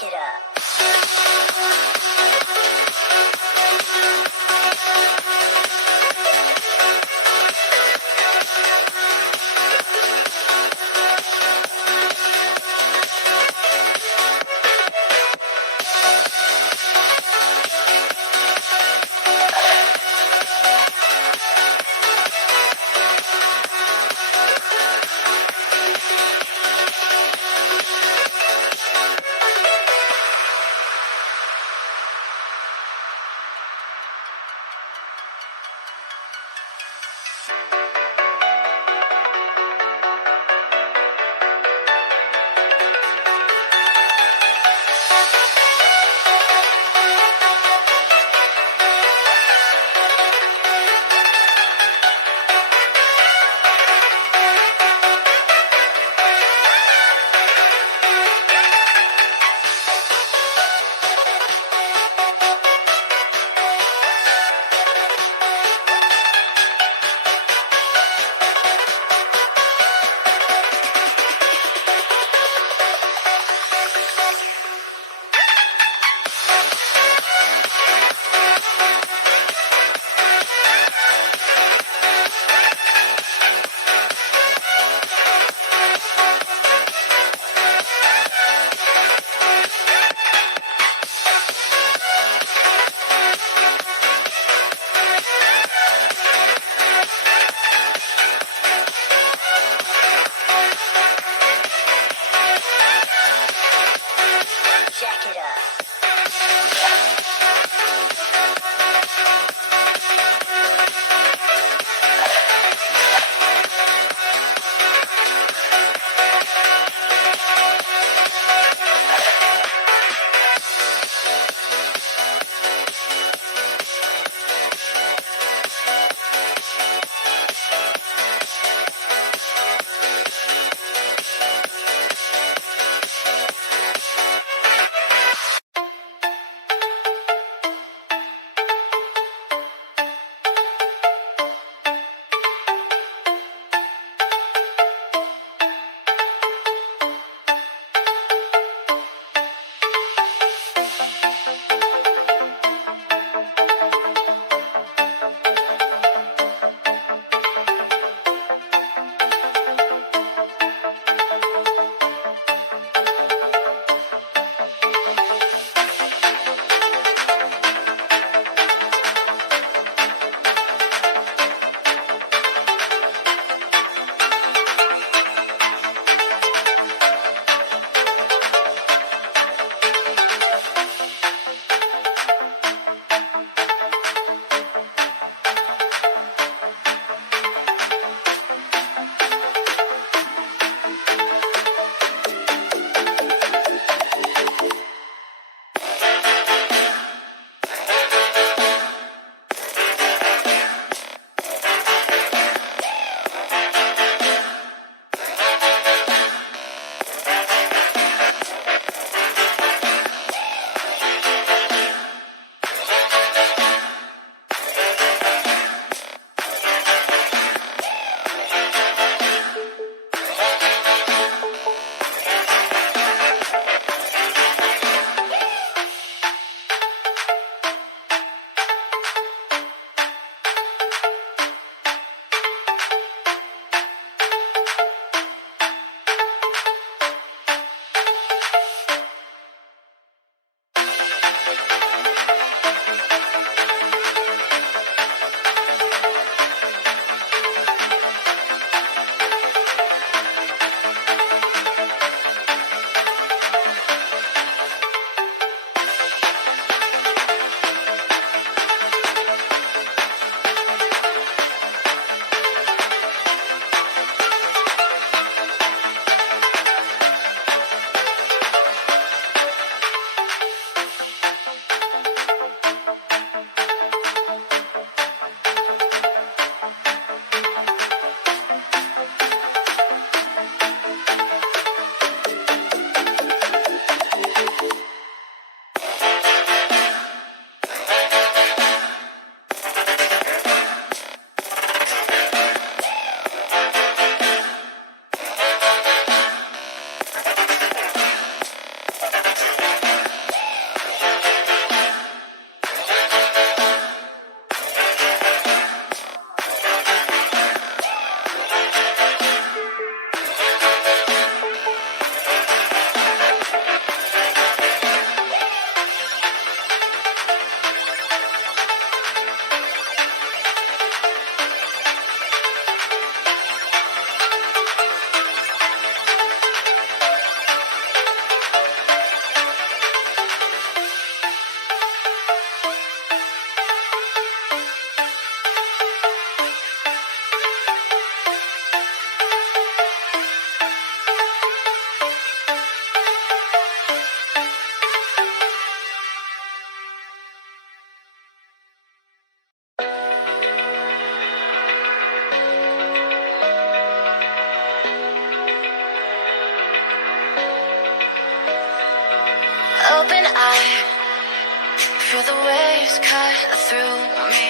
Back it up. I feel the waves cut through me,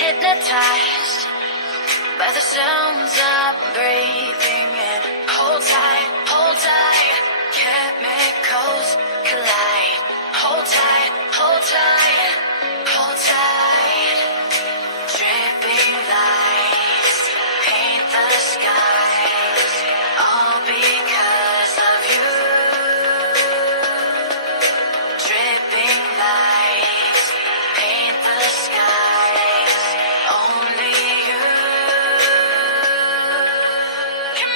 hypnotized by the sounds I'm breathing in. Hold tight, chemicals collide. Hold tight, hold tight, hold tight. Dripping lights paint the skies, all because of you. Dripping lights paint the skies, only you. Come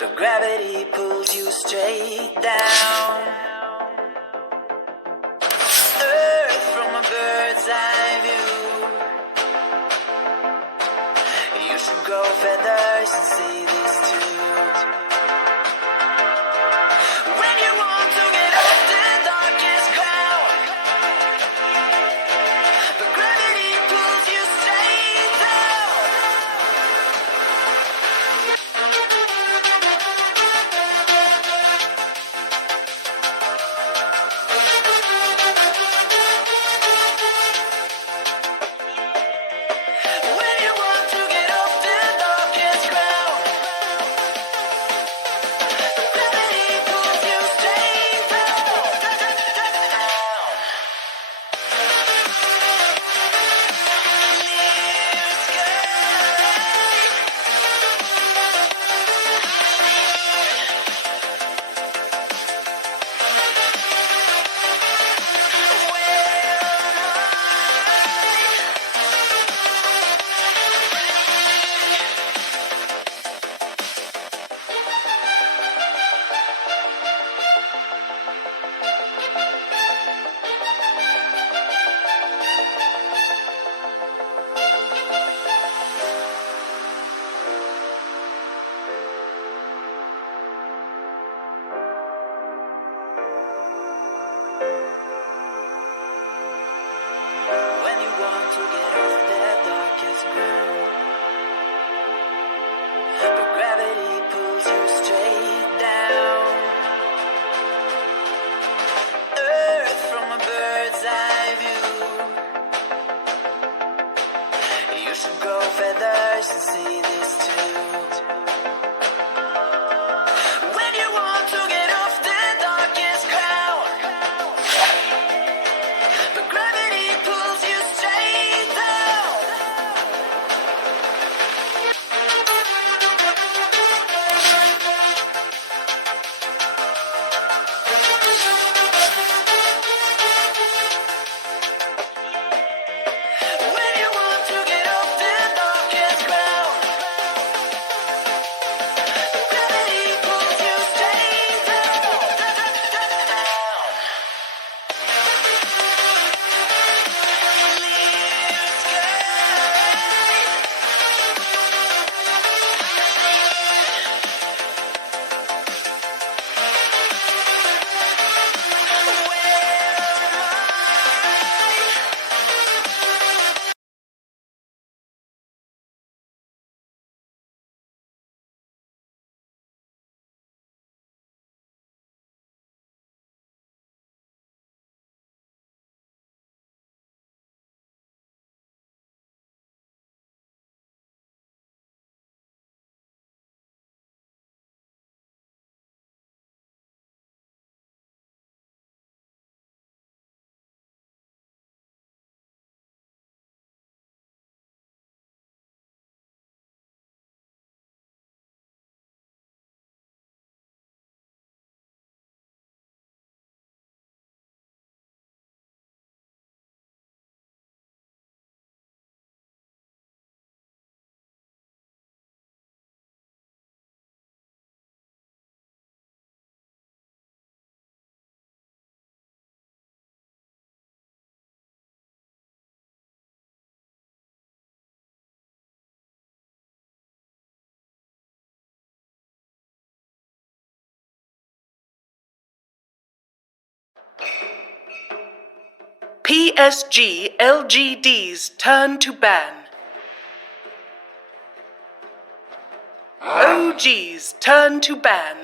The gravity pulls you straight down. Earth from a bird's eye view. You should grow feathers and see this too. When you want to get off the darkest ground, the gravity pulls you straight down. When you want to get off the darkest ground, the gravity pulls you straight down. When you want to get off that darkest ground, the gravity pulls you straight down. Earth from a bird's eye view. You should grow feathers and see this too. When you want to get off the darkest ground, the gravity pulls you straight down. When you want to get off the darkest ground, the gravity pulls you straight down. PSG LGD's turn to ban. OG's turn to ban.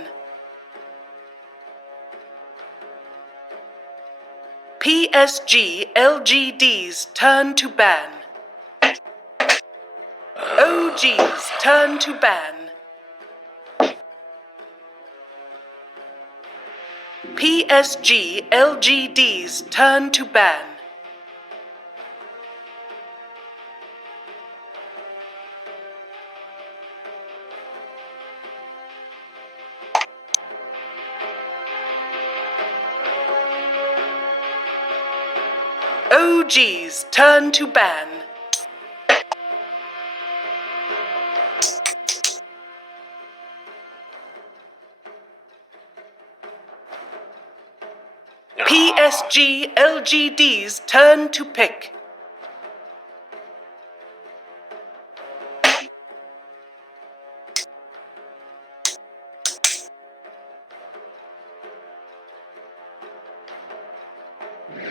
PSG LGD's turn to ban. OG's turn to ban. PSG LGD's turn to ban. OG's turn to ban. PSG LGD's turn to pick.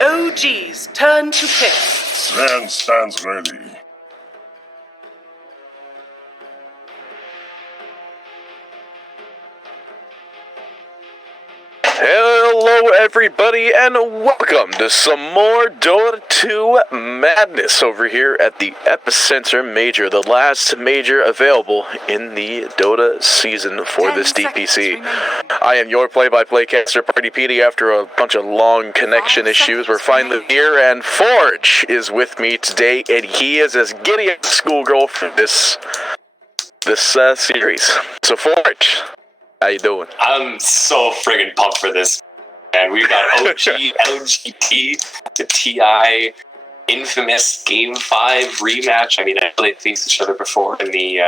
OG's turn to pick. Man stands ready. Hello everybody and welcome to some more Dota 2 madness over here at the EPICENTER Major, the last major available in the Dota season for this DPC. I am your play-by-play caster, Party Petey. After a bunch of long connection issues, we're finally here, and Forge is with me today, and he is as giddy as a schoolgirl for this series. So Forge, how you doing? I'm so friggin' pumped for this. And we've got OG, LGD, the TI, infamous Game 5 rematch. I mean, I know they faced each other before in the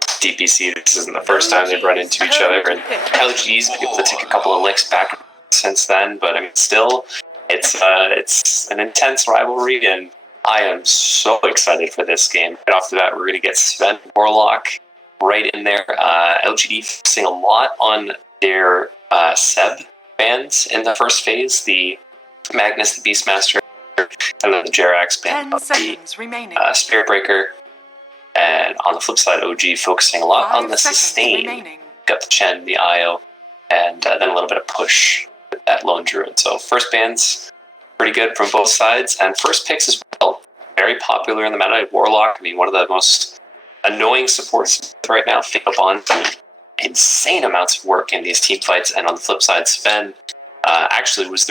DPC. This isn't the first time they've run into each other. And LGD's been able to take a couple of licks back since then. But I mean, still, it's an intense rivalry. And I am so excited for this game. Right off the bat, we're going to get Sven Warlock right in there. LGD focusing a lot on their Seb bands in the first phase, the Magnus, the Beastmaster, and then the Jerax band of the Spirit Breaker. And on the flip side, OG focusing a lot on the sustain. Got the Chen, the Io, and then a little bit of push with that Lone Druid. So first band's pretty good from both sides, and first picks as well. Very popular in the meta. Warlock, I mean, one of the most annoying supports right now. Think up on insane amounts of work in these team fights, and on the flip side, Sven actually was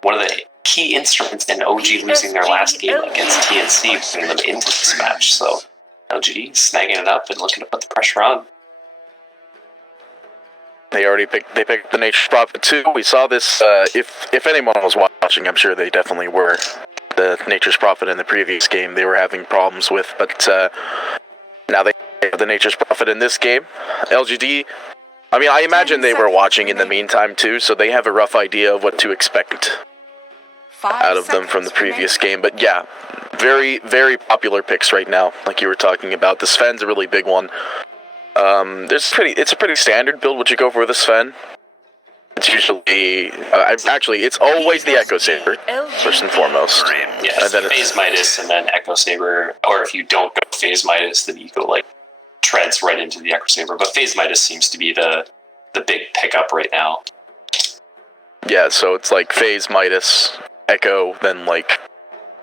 one of the key instruments in OG losing their last game against TNC, bringing them into this match. So LGD snagging it up and looking to put the pressure on. They picked the Nature's Prophet too. We saw this, if anyone was watching, I'm sure they definitely were. The Nature's Prophet in the previous game they were having problems with, but now they have the Nature's Prophet in this game. LGD, I mean, I imagine they were watching in the meantime too, so they have a rough idea of what to expect out of them from the previous game. But yeah, very, very popular picks right now, like you were talking about. The Sven's a really big one. It's a pretty standard build. Would you go for the Sven? It's usually, it's always the Echo Saber, first and foremost. Yeah, and then Phase Midas and then Echo Saber, or if you don't go Phase Midas, then you go like treads right into the Echo Saber. But Phase Midas seems to be the big pickup right now. Yeah, so it's like Phase Midas, Echo, then like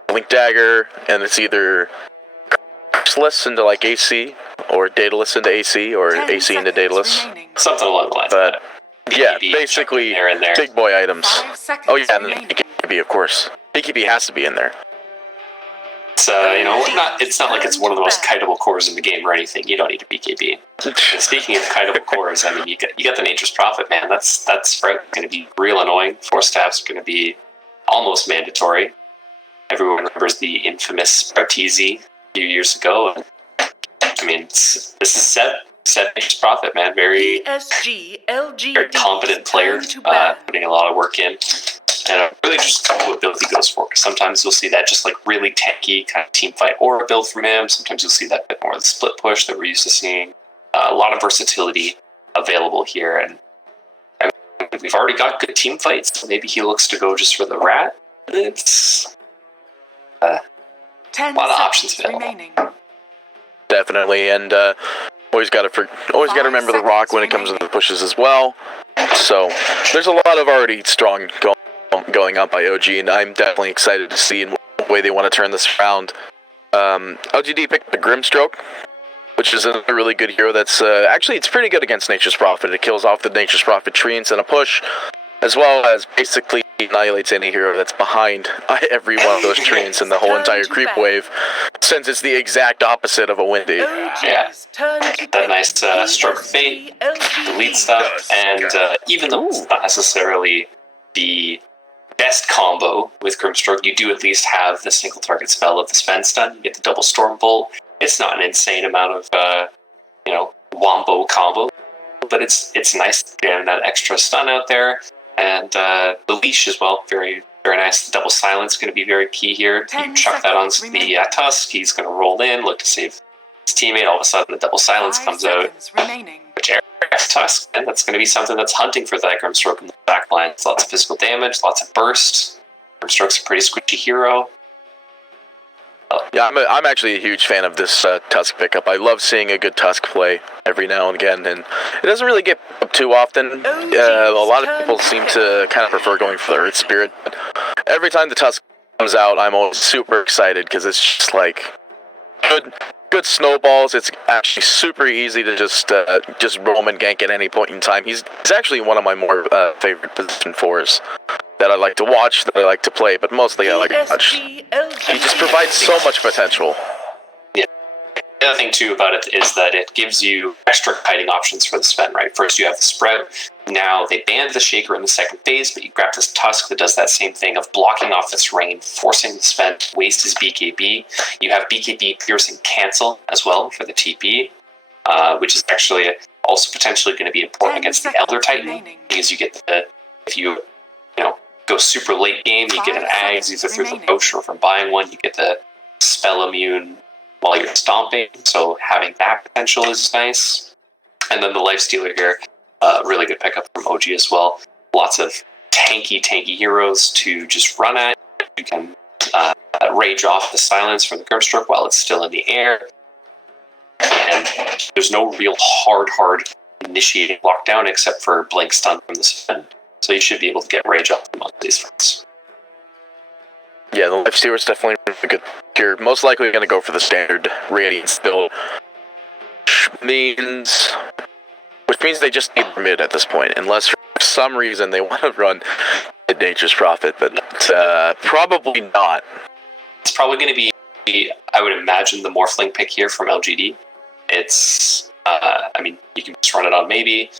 Blink Dagger, and it's either Curseless into like AC, or Daedalus into AC, or AC into Daedalus. Something along the lines of that. Yeah, BKB basically there. big boy items. Oh yeah, and then BKB, of course. BKB has to be in there. It's it's not like it's one of the most kiteable cores in the game or anything. You don't need a BKB. And speaking of kiteable cores, I mean, you got the Nature's Prophet, man. That's going to be real annoying. 4 staffs are going to be almost mandatory. Everyone remembers the infamous Arteezy a few years ago. And, I mean, this is Seb Nature's Prophet, man. Very competent player, putting a lot of work in. And I really just know what build he goes for. Because sometimes you'll see that just like really tanky kind of team fight aura build from him. Sometimes you'll see that bit more of the split push that we're used to seeing. A lot of versatility available here. And I mean, we've already got good team fights. So maybe he looks to go just for the rat. It's a lot of options available. Definitely, and always got to remember the rock when it comes to the pushes as well. So there's a lot of already strong going up by OG, and I'm definitely excited to see in what way they want to turn this around. LGD picked the Grimstroke, which is a really good hero. That's actually it's pretty good against Nature's Prophet. It kills off the Nature's Prophet treants in a push, as well as basically annihilates any hero that's behind every one of those treants in the whole entire creep wave, since it's the exact opposite of a Windy. Yeah, that nice Stroke of Fate, delete stuff, and even though it's not necessarily the best combo with Grimstroke, you do at least have the single target spell of the Sven stun. You get the double Stormbolt. It's not an insane amount of wombo combo, but it's nice getting that extra stun out there. And the leash as well, very, very nice. The double silence is going to be very key here. You 10 chuck that on seconds the remaining. Tusk, he's going to roll in, look to save his teammate. All of a sudden, the double silence 5 comes out. seconds remaining. Which Eric's Tusk, and that's going to be something that's hunting for that Grimstroke in the back line. It's lots of physical damage, lots of burst. Grimstroke's a pretty squishy hero. Yeah, I'm actually a huge fan of this Tusk pickup. I love seeing a good Tusk play every now and again, and it doesn't really get up too often. A lot of people seem to kind of prefer going for the Earth Spirit. But every time the Tusk comes out, I'm always super excited because it's just like good snowballs. It's actually super easy to just roam and gank at any point in time. He's actually one of my more favorite position 4s that I like to watch, that I like to play, but mostly I like to watch. He just provides so much potential. Yeah. The other thing too about it is that it gives you extra kiting options for the Sven, right? First you have the spread. Now they banned the Shaker in the second phase, but you grab this Tusk that does that same thing of blocking off this rain, forcing the Sven to waste his BKB. You have BKB piercing cancel as well for the TP, which is actually also potentially going to be important 10 against the seconds Elder Titan, remaining. because you get the, if you go super late game, you get an 5 Ags either seconds through the remaining. Roach or from buying one, you get the spell immune while you're stomping, so having that potential is nice. And then the Lifestealer here, really good pickup from OG as well. Lots of tanky heroes to just run at. You can rage off the silence from the Grimstroke while it's still in the air. And there's no real hard initiating lockdown except for blank stun from the Sven. So you should be able to get rage up from these fronts. Yeah, the Lifestealer is definitely a good. You're most likely going to go for the standard Radiance build, which means they just need mid at this point, unless for some reason they want to run Nature's Prophet, but probably not. It's probably going to be, I would imagine, the Morphling pick here from LGD. It's, you can just run it on maybe,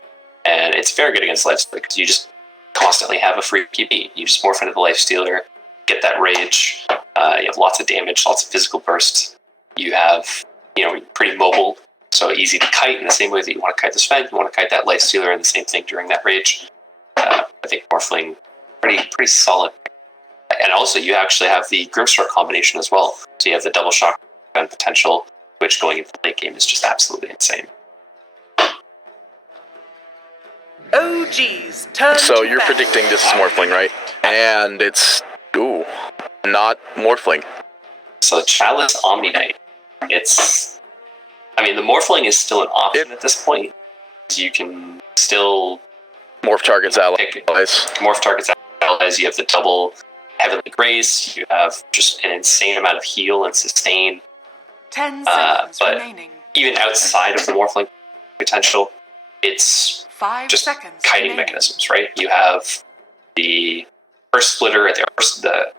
and it's very good against Lifestealer because you just constantly have a free PP. You just morph into the Lifestealer, get that rage, you have lots of damage, lots of physical burst. You have, you're pretty mobile, so easy to kite in the same way that you want to kite the Sven, you want to kite that Lifestealer, and the same thing during that rage. I think Morphling, pretty solid. And also, you actually have the Grimstroke combination as well. So you have the double shotgun potential, which going into the late game is just absolutely insane. OG's turn So to you're bat. predicting this is Morphling, right? And it's not Morphling. So Chalice Omni Knight, the Morphling is still an option at this point. You can still Morph targets allies. morph targets allies. You have the double Heavenly Grace. You have just an insane amount of heal and sustain. 10 seconds but remaining. even outside of the Morphling potential, it's 5 just seconds kiting remaining. mechanisms, right? You have the Earth Splitter, the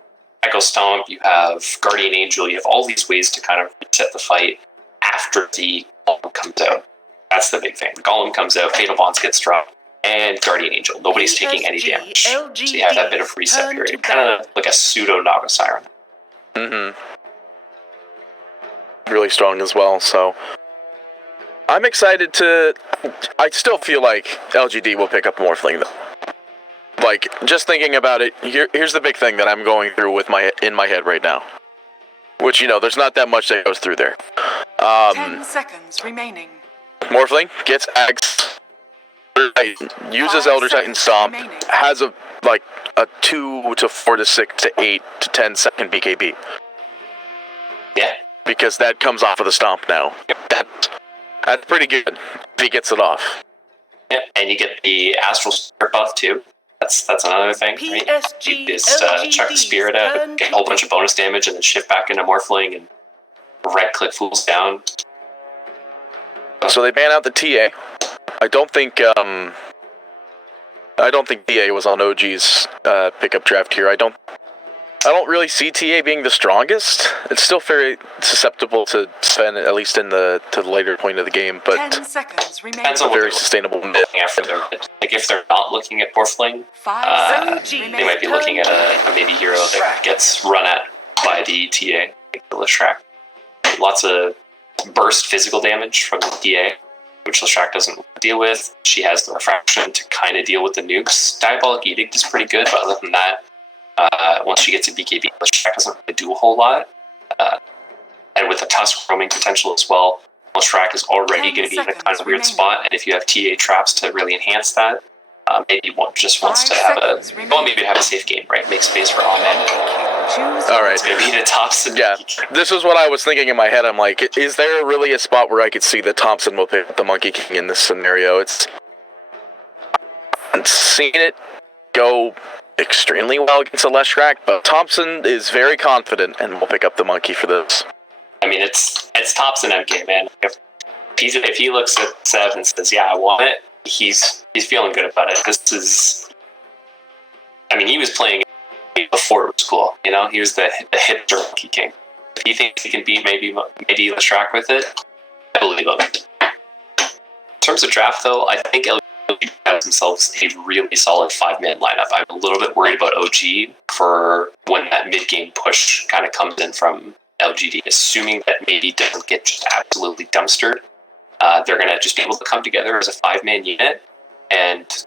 Echo Stomp, you have Guardian Angel, you have all these ways to kind of reset the fight after the Golem comes out. That's the big thing. The Golem comes out, Fatal Bonds gets dropped, and Guardian Angel. Nobody's taking any damage. So you have that bit of reset LGD, period. turn to Kind of like a pseudo Naga Siren. Really strong as well, so I'm excited to. I still feel like LGD will pick up Morphling though. Like, just thinking about it, here's the big thing that I'm going through in my head right now. Which, there's not that much that goes through there. 10 seconds remaining. Morphling gets Ags, uses 5 Elder Titan seconds Stomp, remaining. has a 2 to 4 to 6 to 8 to 10 second BKB. Yeah. Because that comes off of the Stomp now. That's pretty good if he gets it off. Yeah, and you get the Astral Spirit buff too. That's another thing, right? PSG, You just chuck the Spirit out, get a whole bunch of bonus damage, and then shift back into Morphling and right-click Fools down. So they ban out the TA. I don't think TA was on OG's pickup draft here. I don't really see TA being the strongest. It's still very susceptible to Sven, at least in the later point of the game, but 10 seconds remaining. Depends on what very they're sustainable mid. looking at for their mid. Like, if they're not looking at Morphling, 5 seconds they remaining. might be looking at a maybe hero that gets run at by the TA, like the Lishrak. Lots of burst physical damage from the TA, which Leshrac doesn't deal with. She has the refraction to kind of deal with the nukes. Diabolic Edict is pretty good, but other than that, once she gets to BKB, Leshrac doesn't really do a whole lot. And with the Tusk roaming potential as well, Leshrac is already going to be in a kind of weird spot, and if you have TA traps to really enhance that, maybe one just wants to have maybe have a safe game, right? Make space for Amen. All right. It's going to be the Thompson. Yeah, this is what I was thinking in my head. I'm like, is there really a spot where I could see that Thompson will pick up the Monkey King in this scenario? I'm seeing it go extremely well against a Leshrac, but Thompson is very confident and will pick up the monkey for this. I mean, it's Thompson MK, man. If he looks at Seb and says, "Yeah, I want it," he's feeling good about it. This is, I mean, he was playing before it was cool. You know, he was the hipster Monkey King. If he thinks he can beat maybe Leshrac with it, I believe him. In terms of draft, though, I think LGD has themselves a really solid 5-man lineup. I'm a little bit worried about OG for when that mid-game push kind of comes in from LGD, assuming that maybe doesn't get just absolutely dumpstered. They're going to just be able to come together as a 5-man unit and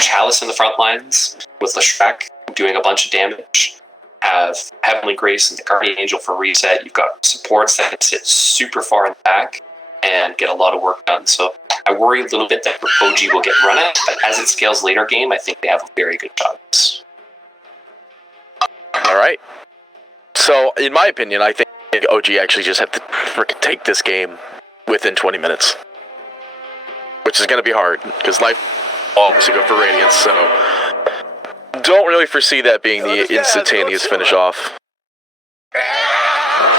Chalice in the front lines with Leshrac doing a bunch of damage. Have Heavenly Grace and the Guardian Angel for reset. You've got supports that can sit super far in the back and get a lot of work done. So I worry a little bit that OG will get run at, but as it scales later game, I think they have a very good shot. All right. So, in my opinion, I think OG actually just have to freaking take this game within 20 minutes. Which is going to be hard, because life always go for Radiance, so don't really foresee that being the instantaneous finish off.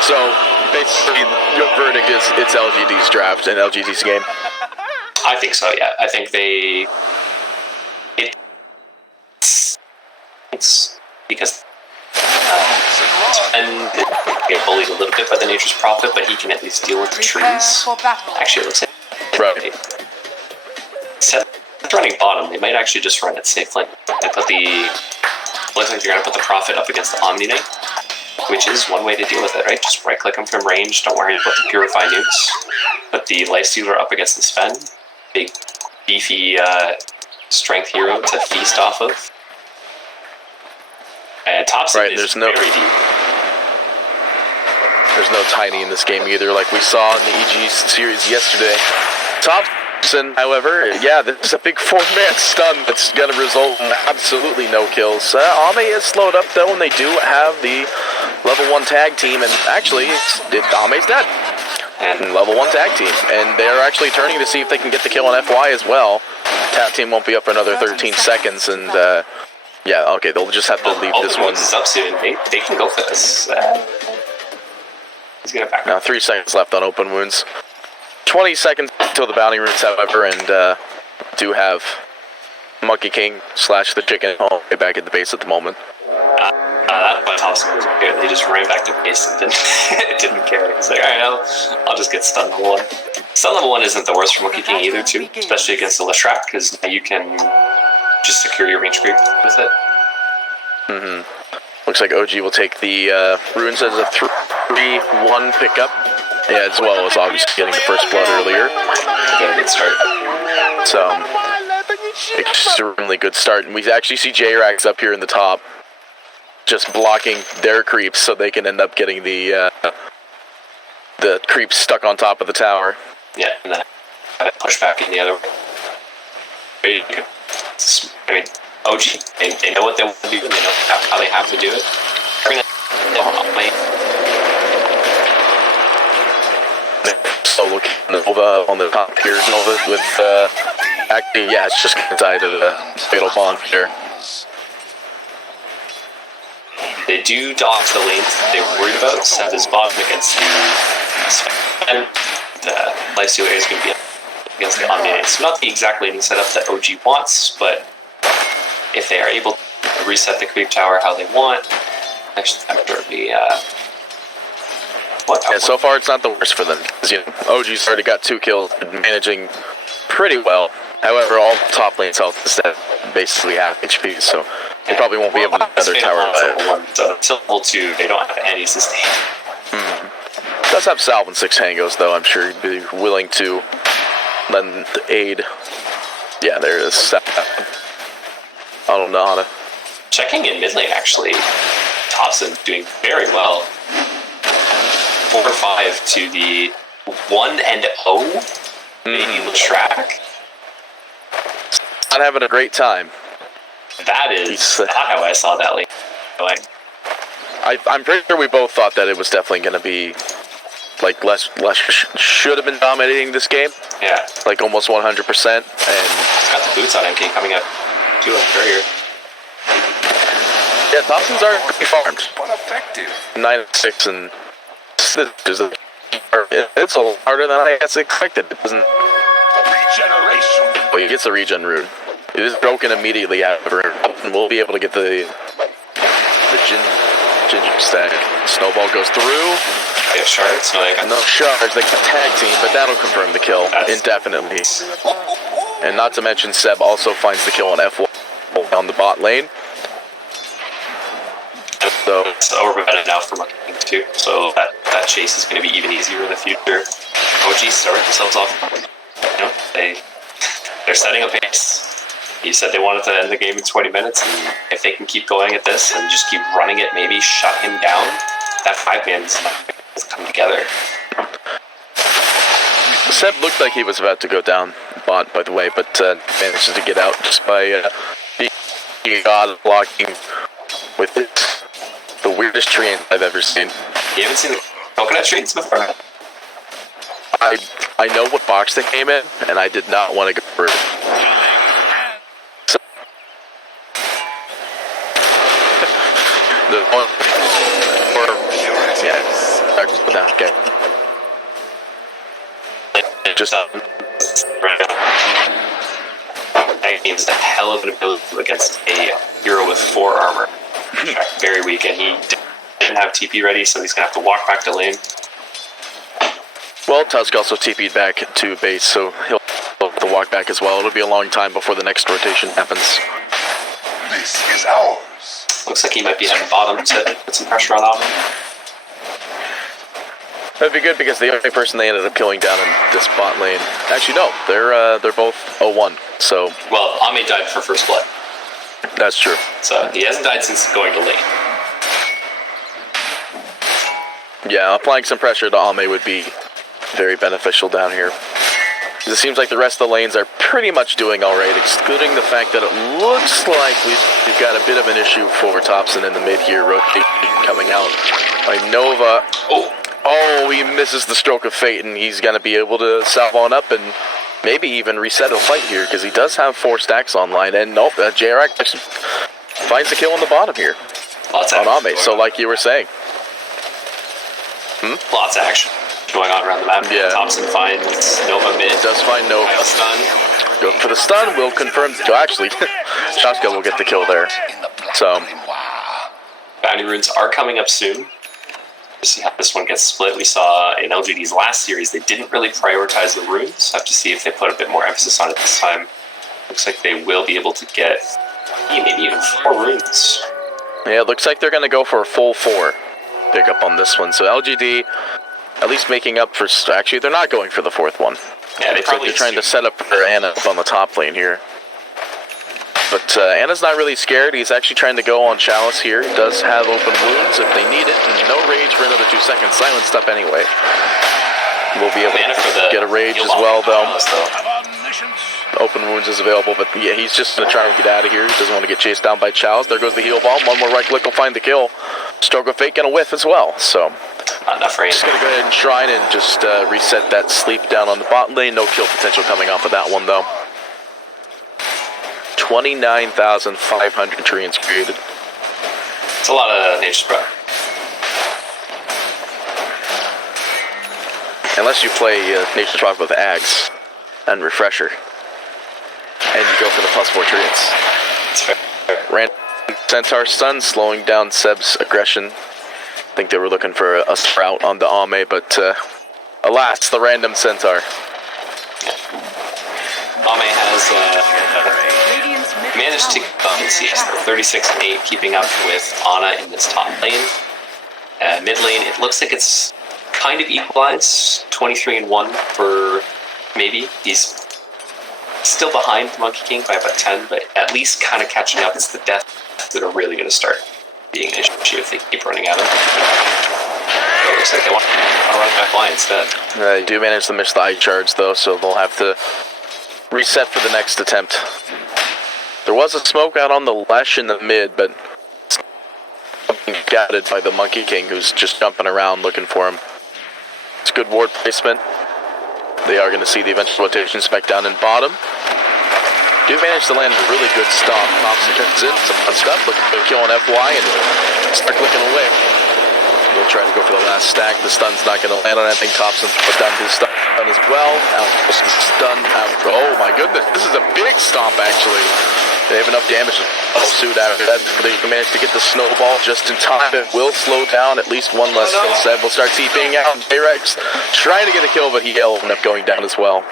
So, basically, your verdict is it's LGD's draft and LGD's game? I think so, yeah. I think it's because and get bullied a little bit by the Nature's Prophet, but he can at least deal with the trees. Actually, it looks like Right. Seth running bottom. They might actually just run it safe lane. They put the looks like they're gonna put the Prophet up against the Omni Knight, which is one way to deal with it, right? Just right click him from range. Don't worry about the Purify nukes. Put the Lifestealer up against the Sven. Big beefy strength hero to feast off of. And Thompson Right, is there's no- very deep. There's no Tiny in this game either, like we saw in the EG series yesterday. Thompson, however, yeah, this is a big 4-man stun that's going to result in absolutely no kills. Ame is slowed up, though, and they do have the level 1 tag team, and actually, Ame's dead. And level 1 tag team, and they're actually turning to see if they can get the kill on FY as well. Tag team won't be up for another 13 seconds, and yeah, okay, they'll just have to leave this one. Is up soon. They can go for this. He's gonna back Now, up. 3 seconds left on open wounds. 20 seconds until the bounty roots, however, and do have Monkey King / the chicken all the way back at the base at the moment. That point Thompson was good. He just ran back to base and didn't care. He's like, alright, I'll just get stun level 1. Stun level 1 isn't the worst for Monkey King either, too, especially against the Leshrac, because now you can just secure your range creep with it. Looks like OG will take the runes as a 3-1 pickup. Yeah, as well as obviously getting the first blood earlier. Yeah, good start. So, extremely good start. And we actually see J-Rax up here in the top, just blocking their creeps so they can end up getting the creeps stuck on top of the tower. Yeah, and then push back in the other way. Very good. I mean, OG, they know what they want to do, and they know how they have to do it. Solo Nova on the top here. Nova with, actually, yeah, it's just going to die to the fatal bond here. They do dodge the lanes that they were worried about. Seth is bottom against the Lifestealer is going to be against the Omni Knight. So not the exact laning setup that OG wants, but if they are able to reset the creep tower how they want, actually, after the Yeah, so far it's not the worst for them. You know, OG's already got 2 kills, managing pretty well. However, all top lane's health is at basically half HP, so they probably won't be able to get another tower alive. So until level 2, they don't have any sustain. Does have Salve and 6 Tangos, though. I'm sure he'd be willing to Then the aid. Yeah, there it is. I don't know how to. Checking in mid lane, actually. Thompson doing very well. 4-5 to the 1-0. Maybe track. Not having a great time. That is not how I saw that lane. I'm pretty sure we both thought that it was definitely going to be like less should have been dominating this game. Yeah. Like almost 100%. And he's got the boots on MK coming up to a courier. Yeah, Thompsons are pretty farmed. But effective. 9-6 and it's a lot harder than I guess expected. It doesn't. Regeneration. Well, he gets a regen rune. It is broken immediately out of rune, and we'll be able to get the ginger stack. Snowball goes through. They have shards? No, they got No shards. They can tag team, but that'll confirm the kill indefinitely. And not to mention, Seb also finds the kill on F1 on the bot lane. So it's overbedded now for Monkey King too, so that chase is going to be even easier in the future. OG started themselves off. You know, they're setting a pace. He said they wanted to end the game in 20 minutes, and if they can keep going at this and just keep running it, maybe shut him down, that 5-man is come together. Seb looked like he was about to go down bot, by the way, but manages to get out just by being god blocking with the weirdest tree I've ever seen. You haven't seen the coconut trees before? I know what box they came in, and I did not want to go for it. So, Just that game's a hell of an ability against a hero with 4 armor. Very weak, and he didn't have TP ready, so he's gonna have to walk back to lane. Well, Tusk also TP'd back to base, so he'll have to walk back as well. It'll be a long time before the next rotation happens. This is ours. Looks like he might be heading bottom to put some pressure on Alma. That'd be good because the only person they ended up killing down in this bot lane. Actually, no, they're both 0-1. So well, Ame died for first blood, that's true. so he hasn't died since going to lane. Yeah, applying some pressure to Ame would be very beneficial down here. It seems like the rest of the lanes are pretty much doing alright, excluding the fact that it looks like we've got a bit of an issue for Thompson in the mid here, rotation coming out by Nova. Oh, he misses the stroke of fate, and he's going to be able to salve on up and maybe even reset a fight here, because he does have 4 stacks online, and nope, JRX finds the kill on the bottom here on Ame, so like you were saying. Lots of action going on around the map. Yeah. Thompson finds Nova mid. Does find Nova. Kyle stun. Go for the stun, will confirm, actually, Shotgun will get the kill there. So, Bounty runes are coming up soon. We'll see how this one gets split. We saw in LGD's last series, they didn't really prioritize the runes. Have to see if they put a bit more emphasis on it this time. Looks like they will be able to get maybe even 4 runes. yeah, it looks like they're going to go for a full 4 pickup on this one. So LGD, at least making up for... Actually, they're not going for the 4th one. Yeah, they Looks like probably they're trying to set up for Anna up on the top lane here. But Anna's not really scared. He's actually trying to go on Chalice here. He does have open wounds if they need it. And no rage for another 2 seconds. Silenced up anyway. We'll be able to get a rage as well, though. Open wounds is available, but yeah, he's just going to try and get out of here. He doesn't want to get chased down by Chalice. There goes the heal bomb. One more right click will find the kill. Stroke of fate going to whiff as well. So not enough range. just going to go ahead and shrine and just reset that sleep down on the bot lane. No kill potential coming off of that one, though. 29,500 treants created. It's a lot of nature spread. Unless you play Nature's Prophet with Ags and Refresher. And you go for the +4 treants. It's fair. Random Centaur stun, slowing down Seb's aggression. I think they were looking for a sprout on the Ame, but alas, the random Centaur. Ame has managed to CS. They're 36-8, keeping up with Ana in this top lane. Mid lane, it looks like it's kind of equalized. 23-1 for maybe. He's still behind the Monkey King by about 10, but at least kind of catching up. It's the deaths that are really going to start being an issue if they keep running at him. So it looks like they want to run back line instead. They do manage to miss the eye charge though, so they'll have to reset for the next attempt. There was a smoke out on the Lesh in the mid, but being scouted by the Monkey King, who's just jumping around looking for him. It's good ward placement. They are going to see the eventual rotation spec down in bottom. Do manage to land a really good stomp. Thompson turns in, some stuff, looking for a kill on FY and start clicking away. We'll try to go for the last stack. The stun's not going to land on anything. Thompson put down his stun as well. Alpha's stun after. Oh my goodness, this is a big stomp actually. They have enough damage to suit after that. They managed to get the snowball just in time. It will slow down. At least one less kill set. We'll start TPing out. J-Rex trying to get a kill, but he'll end up going down as well.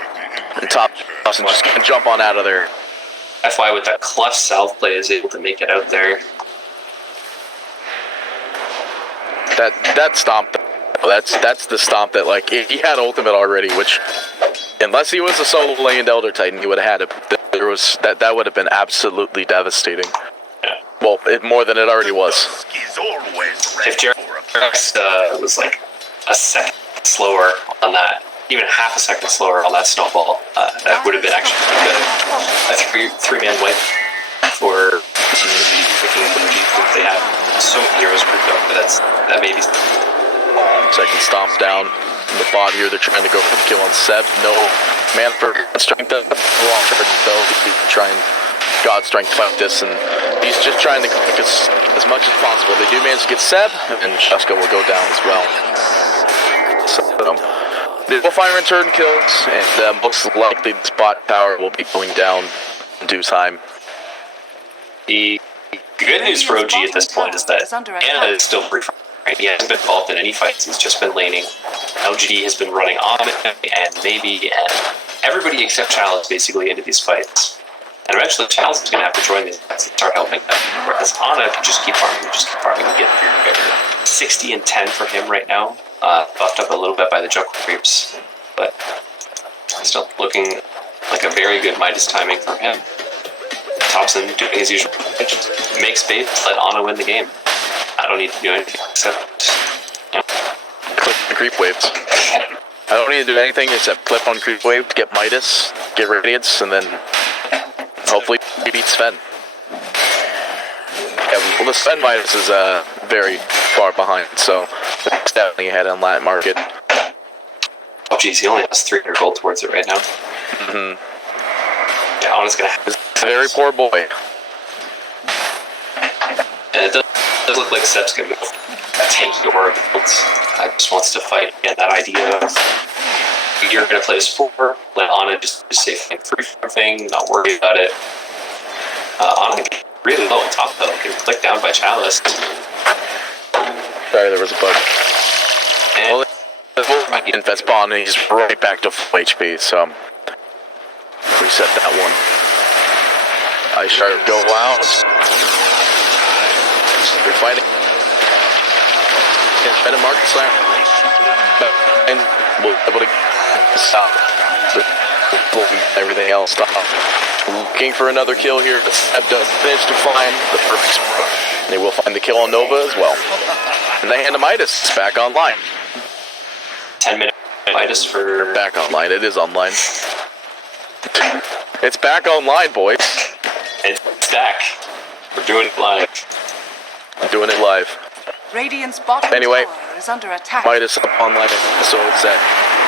And Thompson just can jump on out of there. FY with that clutch south play is able to make it out there. That stomp, that's the stomp that, like, if he had ultimate already, which, unless he was a solo lane Elder Titan, he would have had it. That would have been absolutely devastating. Yeah. Well, more than it already was. If J-Rex was like a second slower on that, even half a second slower on that snowball, that would have been actually a three-man wipe for freaking LGD if they had so many heroes grouped up, but that maybe. Second stomp down in the bot here. They're trying to go for the kill on Seb. No man for strength. Try and God strength fight this, and he's just trying to click as much as possible. They do manage to get Seb, and Shaska will go down as well. So they will find return kills, and most likely the spot tower will be going down in due time. The good news for OG at this point is that Anna is still free. Right? He hasn't been involved in any fights. He's just been laning. LGD has been running on and maybe everybody except Chalice basically into these fights. And eventually Chalice is going to have to join these fights and start helping them. Whereas Anna can just keep farming, and get 60 and 10 for him right now. Buffed up a little bit by the Juckle creeps, but still looking like a very good Midas timing from him. Thompson doing his usual, make space, let Anna win the game. I don't need to do anything except clip the creep waves. I don't need to do anything except clip on creep wave, get Midas, get Radiance, and then hopefully he beats Sven. Yeah, well, the Sven Midas is very far behind, so it's definitely ahead on that market. Oh geez, he only has 300 gold towards it right now. Yeah, Anna's gonna have. He's a very poor boy. And it does look like Seb's going to take your builds. Just wants to fight. And that idea of you're going to play as 4, let Anna just say free from thing, not worry about it. Anna really low on top though, getting clicked down by Chalice. Sorry, there was a bug. And Well, infest spawn, and he's right back to full HP, so reset that one. Ice Shard go out. They're fighting. Better market slam. And we'll be able to stop everything else. Stop. Looking for another kill here. Seb does manage to find the perfect spot. They will find the kill on Nova as well. And the hand of Midas is back online. 10-minute Midas for... Back online. It is online. It's back online, boys. It's back. We're doing it live. I'm doing it live. Radiant's bottom Anyway, tower is under attack. Midas up online, so it's at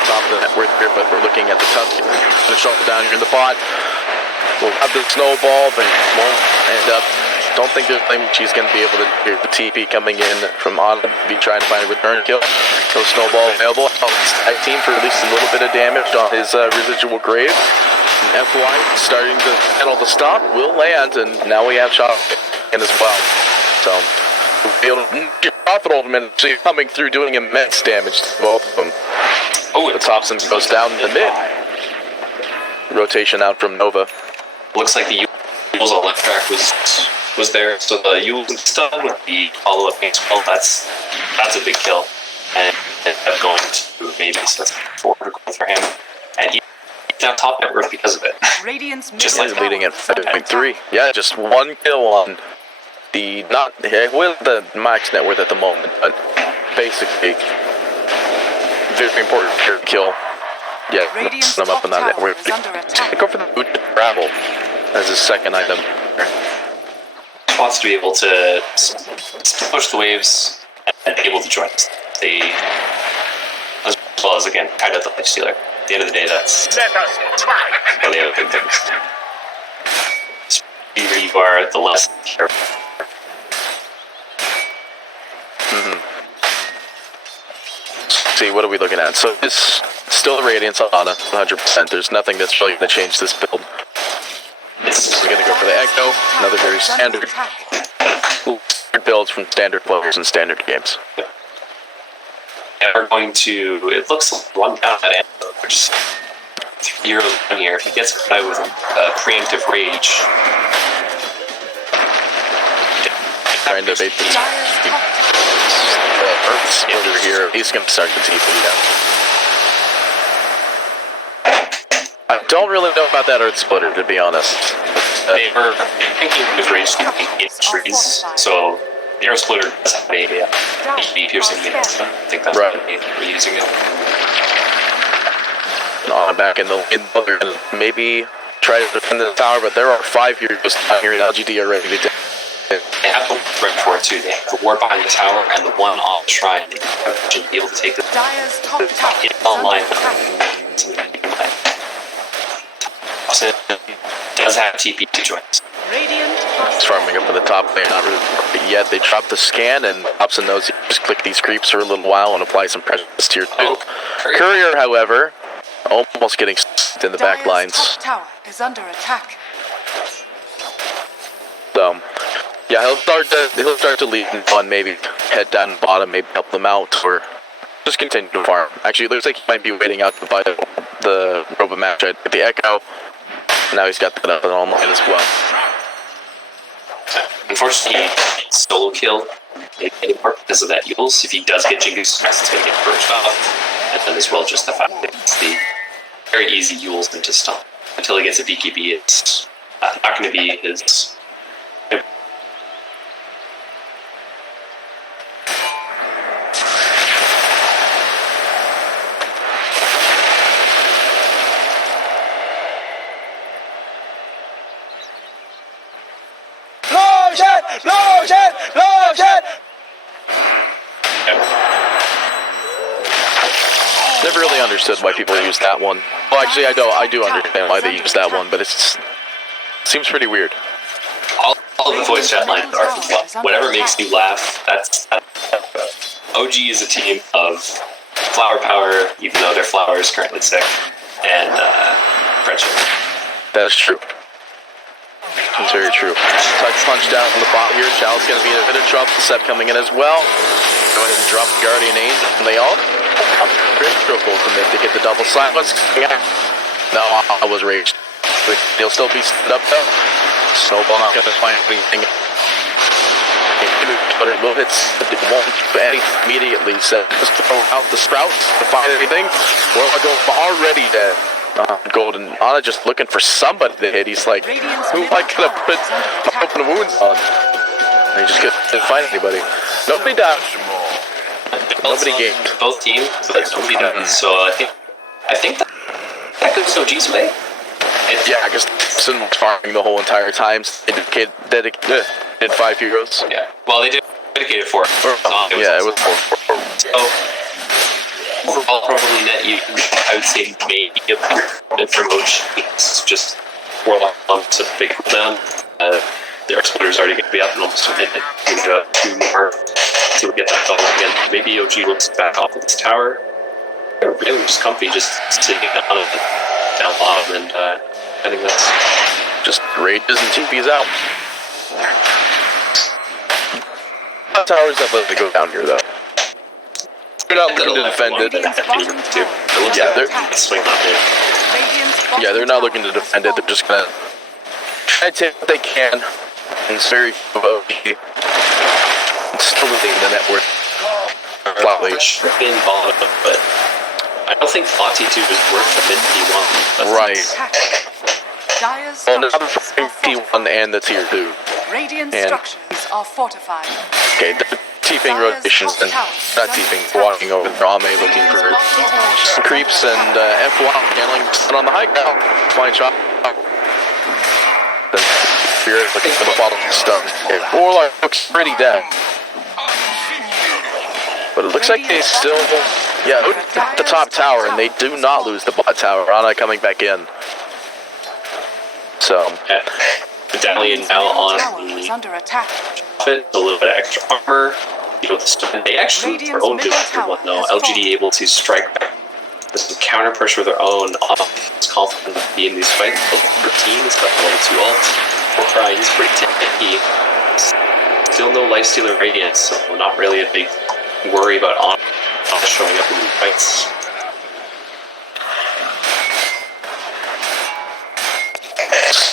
top of the network here, but we're looking at the top. Gonna shut down here in the bot. We'll have the snowball, but won't end up. Don't think there's anything she's gonna be able to do. The TP coming in from Autumn, be trying to find a return kill. No snowball available. Tag team for at least a little bit of damage on his residual grave. FY starting to handle the stop, will land, and now we have shot in as well. So we'll be able to profit ultimate coming through doing immense damage to both of them. Oh, the Thompson goes down in the mid. Rotation out from Nova. Looks like the Yule's on left track was there, so the Yule's stun with the follow-up as well. That's a big kill, and ended up going to maybe so that's 400 gold for him. And now top net worth because of it. Radiant's Just middle like Leading at tower is under 5.3. attack. Yeah, just one kill on the with the max net worth at the moment, but basically very important kill. Yeah, Radiant's them up top in that net tower worth. is under attack. Go for the boot to travel as his second item. Wants to be able to push the waves and be able to join us. They, as well as, again, kind of the life stealer. At the end of the day, that's Let us try. one of the other big things. The stronger you are, the less careful. See, what are we looking at? So it's still Radiance on 100%. There's nothing that's really going to change this build. It's We're going to go for the Echo, another very standard builds from standard players in standard games. and we're going to, it looks like run down that end, which is 3 heroes down here. If he gets caught out with preemptive rage, Trying to bait this Earth Splitter here. He's going to start the TP down. I don't really know about that Earth Splitter, to be honest. they were thinking with rage to be trees, so the Air Splitter does have a HP piercing unit. I think that's Right. why we're using it. Back in the they're gonna maybe try to defend the tower, but there are 5 heroes down here in LGD are ready to They have the right for it too. They have the ward behind the tower and the one on the shrine. They should be able to take the Dire's top tower get is under online. attack. Does have TP to join us. Radiant It's farming up at the top. They're not really yet. They drop the scan, and Hobson knows you just click these creeps for a little while and apply some pressure to tier 2. Oh, Courier, however, almost getting stuck in the back Dire's lines. top tower is under attack. So, yeah, he'll start to lead on, maybe head down bottom, maybe help them out, or just continue to farm. Actually, it looks like he might be waiting out to buy the robot match at the Echo. Now he's got that up and online as well. Unfortunately, solo kill anymore because of that Yules. If he does get Jingus, it's going to get purged off. And then as well, just the fact that it's the very easy Yules to stop. Until he gets a BKB, it's not going to be his. Never really understood why people use that one. Well, actually, I do understand why they use that one, but it seems pretty weird. All the voice chat lines are whatever makes you laugh. That's OG is a team of flower power, even though their flower is currently sick, and friendship. That is true. That's very true. Touch punch down from the bot here. Chalice going to be in a bit of trouble. Sep coming in as well. Go ahead and drop the Guardian Angel. And they all critical commit to get the double silence. No, I was raged. They'll still be stood up though. Snowball not going to find anything. But it will hit. It won't do anything immediately. So just throw out the sprouts to find anything. Well, I go already dead. Golden Anna just looking for somebody to hit. He's like, who am I gonna put open wounds on? And he just couldn't find anybody. Nobody died. Nobody gained. Both teams, but nobody died. So I think that goes OG's way. Yeah, I guess Sin was farming the whole entire time. Did 5 heroes. Yeah. Well, they did dedicate it for it. Yeah, it was 4. So overall, probably net you, I would say maybe a bit from OG. It's just 4 lumps of big cooldown. Their splitter's already going to be up in almost a minute. We got 2 more to get that double again. Maybe OG looks back off of this tower. They're really just comfy, just sitting on it down bottom, and I think that's just rages and TP's out. Tower's definitely go down here though. They're not looking to defend it. Yeah, they're not looking to defend it. They're just gonna try to take what they can. And it's very OG. It's still within the network. Flatly. in bottom, but I don't think Fati 2 is worth the mid T1. Right. Attack. Dire's Well, not structures the are T1 fortified. and the Tier 2. Radiant and- structures are fortified. Okay, the T-Ping rotations and not T-Ping, walking over the Rame looking for some creeps and F1 handling on the high ground. Flying shot. Then Spirit looking for the bottle stun. Warlock looks pretty dead. But it looks like they still, the top tower, and they do not lose the bot tower. Rana coming back in. So, Yeah. Medallion now on Tower is the under attack. a little bit of extra armor. You know, they actually their own district one though. LGD able to strike back with some counter pressure of their own. It's confident to be in these fights. Level 13, it's got level 2 ult. He's pretty tanky. Still no lifestealer radiance, so not really a big worry about on showing up in these fights.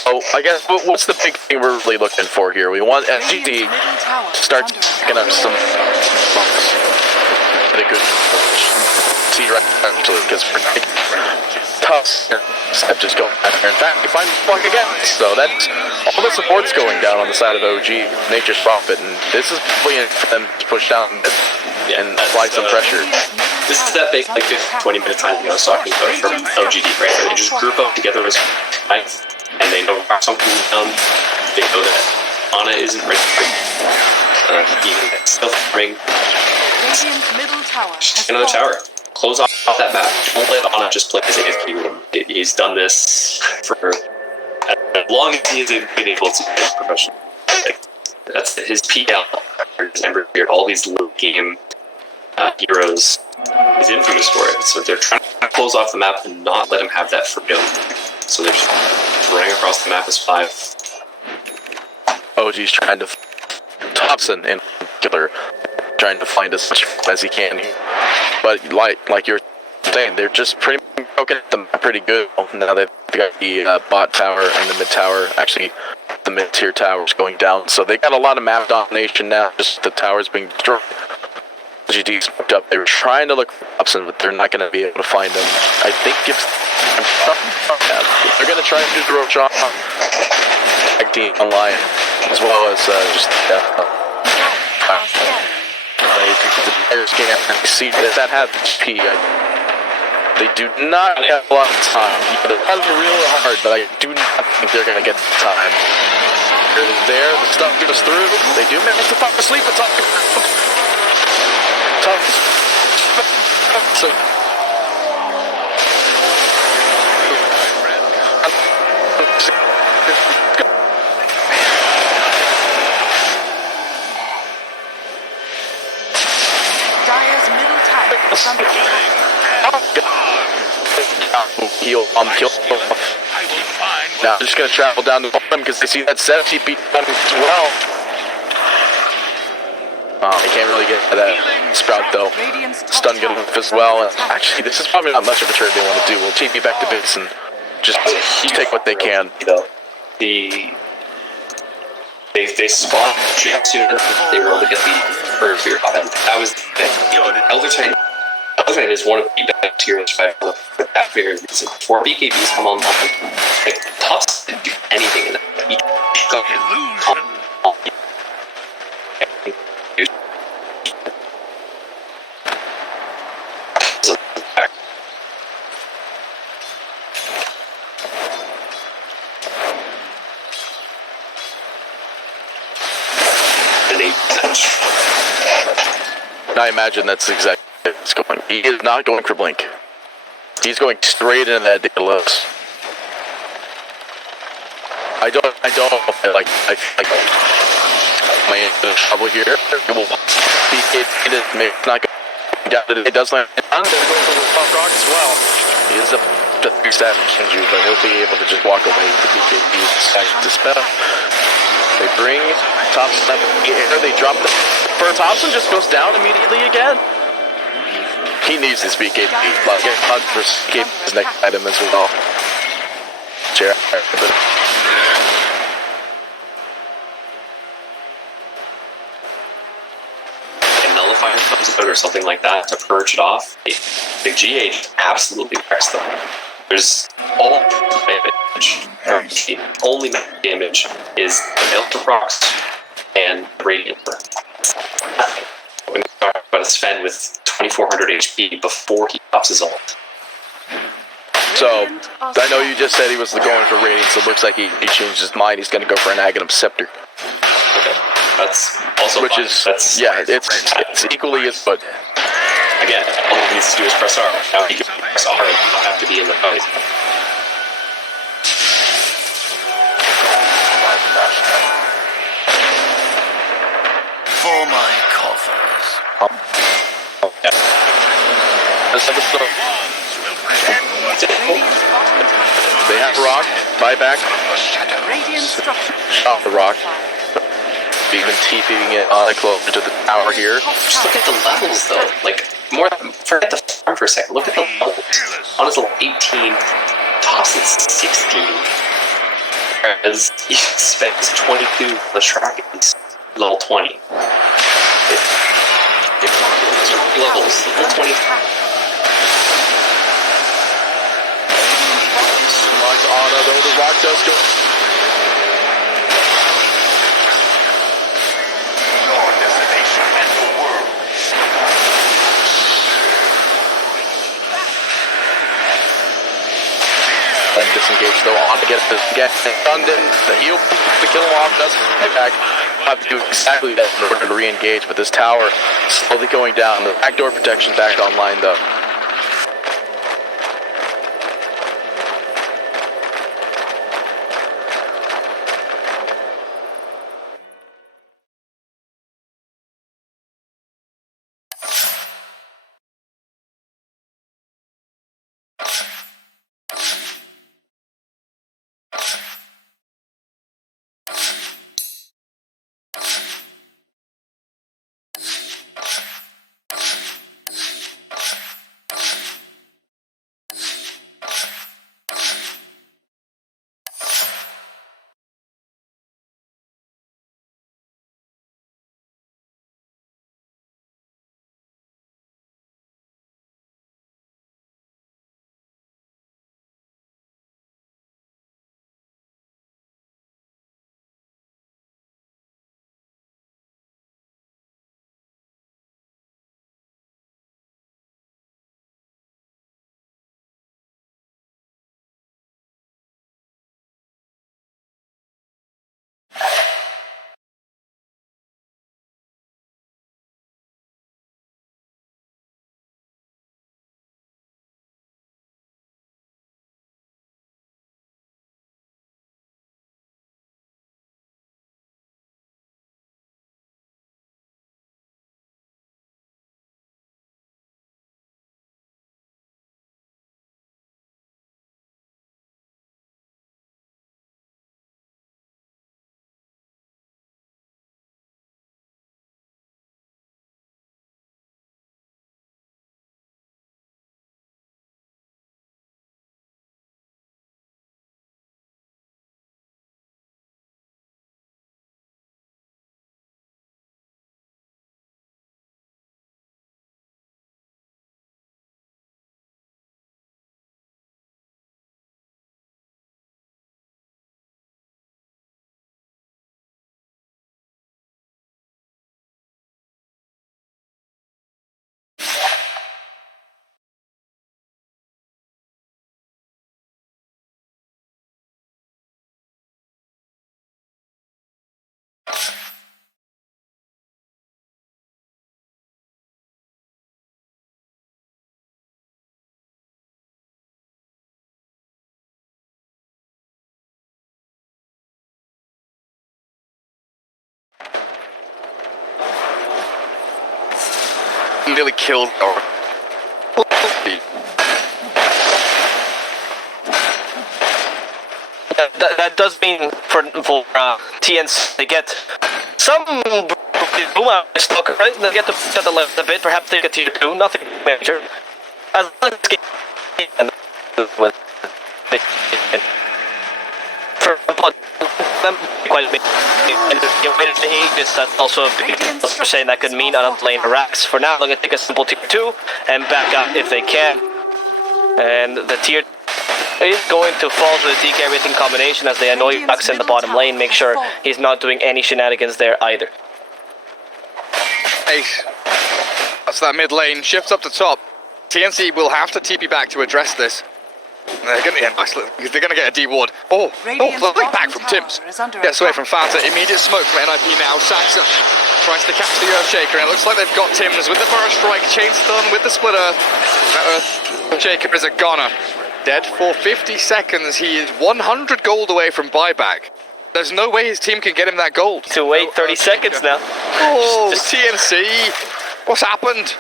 So I guess what's the big thing we're really looking for here? We want LGD to start picking up some pretty good see right actually because we're tough step just going out there. In fact, we find block again. So that's all the support's going down on the side of OG, Nature's Prophet, and this is probably for them to push down and apply some pressure. This is that big, like 20-minute time I was talking about from LGD, right? Where they just group up together as fights, and they know something down. They know that Ana isn't ready for even still ring. Radiant's middle tower has Another fallen. tower. Close off that map. Don't let Ana just play his AFK. He's done this for as long as he's been able to be professional. Like, that's his PL. Remember, all these late game heroes is infamous for it. So they're trying to close off the map and not let him have that freedom. So they're just running across the map as 5. OG's trying to Thompson in particular trying to find as much as he can here. But like you're saying, they're just pretty broken at the map pretty good. Now they've got the bot tower and the mid tower, actually the mid tier towers going down. So they got a lot of map domination now, just the towers being destroyed. LGD spooked up. They were trying to look for Thompson, but they're not going to be able to find him. I think if they're going to try and do the road shot tag team online, as well as just the players can't see that happens. They do not have a lot of time. They're trying real hard, but I do not think they're going to get the time. They're there, the stuff goes through. They do manage to fall asleep and talk. So. Dire's middle tower is under attack. Heal, kill. Now I'm just gonna travel down to them because they see that 70 beat done as well. They can't really get that sprout though. Stun good enough as well. And actually, this is probably not much of a trade they want to do. We'll TP back to base and just take what they can. You know, they spawned sooner than they were able to get the first fear button. That was Elder Titan. Elder Titan is one of the best tiers 5 for that very reason. Before BKBs come online, like tops didn't do anything in that. I imagine that's exactly what it's going. He is not going for blink. He's going straight into that Daedalus. I feel like my trouble here. It will be it's not going down. It does land on the rock as well. He is a 3-stat Shinju, but he'll be able to just walk away with the BKB to spell. They bring Thompson up in the air. They drop the. For Thompson just goes down immediately again. He needs his BKB. But get for escape his next item as well. Jared. And Nullifier comes out or something like that to purge it off, the GH absolutely wrecks them. There's all damage. The only damage is the Ultra Procs and Radiant. When we talk about a Sven with 2400 HP before he pops his ult. So, I know you just said he was going for Radiant, so it looks like he changed his mind. He's going to go for an Aghanim Scepter. Okay. That's also Which fine. is, yeah, it's equally as good. Again, all he needs to do is press R. Now he can press R and not have to be in the fight. For my coffers. Yeah. Let's have a start. They have rock, buyback, Radiant structure. off the rock. Even TPing it on closer to the tower here. Just look at the levels though. Like, forget the farm for a second. Look at the levels. On his level 18, tops at 16. Whereas he spends 22 on the track is level 20. Levels, level 20. Slides on, though the rock does go. Your destination and the world. And disengage though on to get stunned in. The heal to kill him off doesn't hit back. Have to do exactly that in order to re-engage, but this tower slowly going down. The backdoor protection back online though. Nearly killed our. That does mean for TNs they get some Puma stock, right? They get to cut a bit, perhaps they get tier 2, nothing major. As long as and for quite a bit. And the Aegis, that's also a big for saying that could mean on a lane racks. For now, they're going to take a simple tier 2 and back up if they can. And the tier is going to fall to the TK everything combination as they annoy Bucks in the bottom lane. Make sure he's not doing any shenanigans there either. Ace. That's that mid lane. Shifts up to top. TNC will have to TP back to address this. They're going to get a D ward. Oh, lovely back from Tims. Gets away from Fanta. Immediate smoke from NIP now. Saxon tries to catch the Earthshaker. And it looks like they've got Tims with the Burst Strike. Chain Stun with the Split Earth. That Earthshaker is a goner. Dead for 50 seconds. He is 100 gold away from buyback. There's no way his team can get him that gold. To wait 30 seconds now. Oh, TNC. What's happened?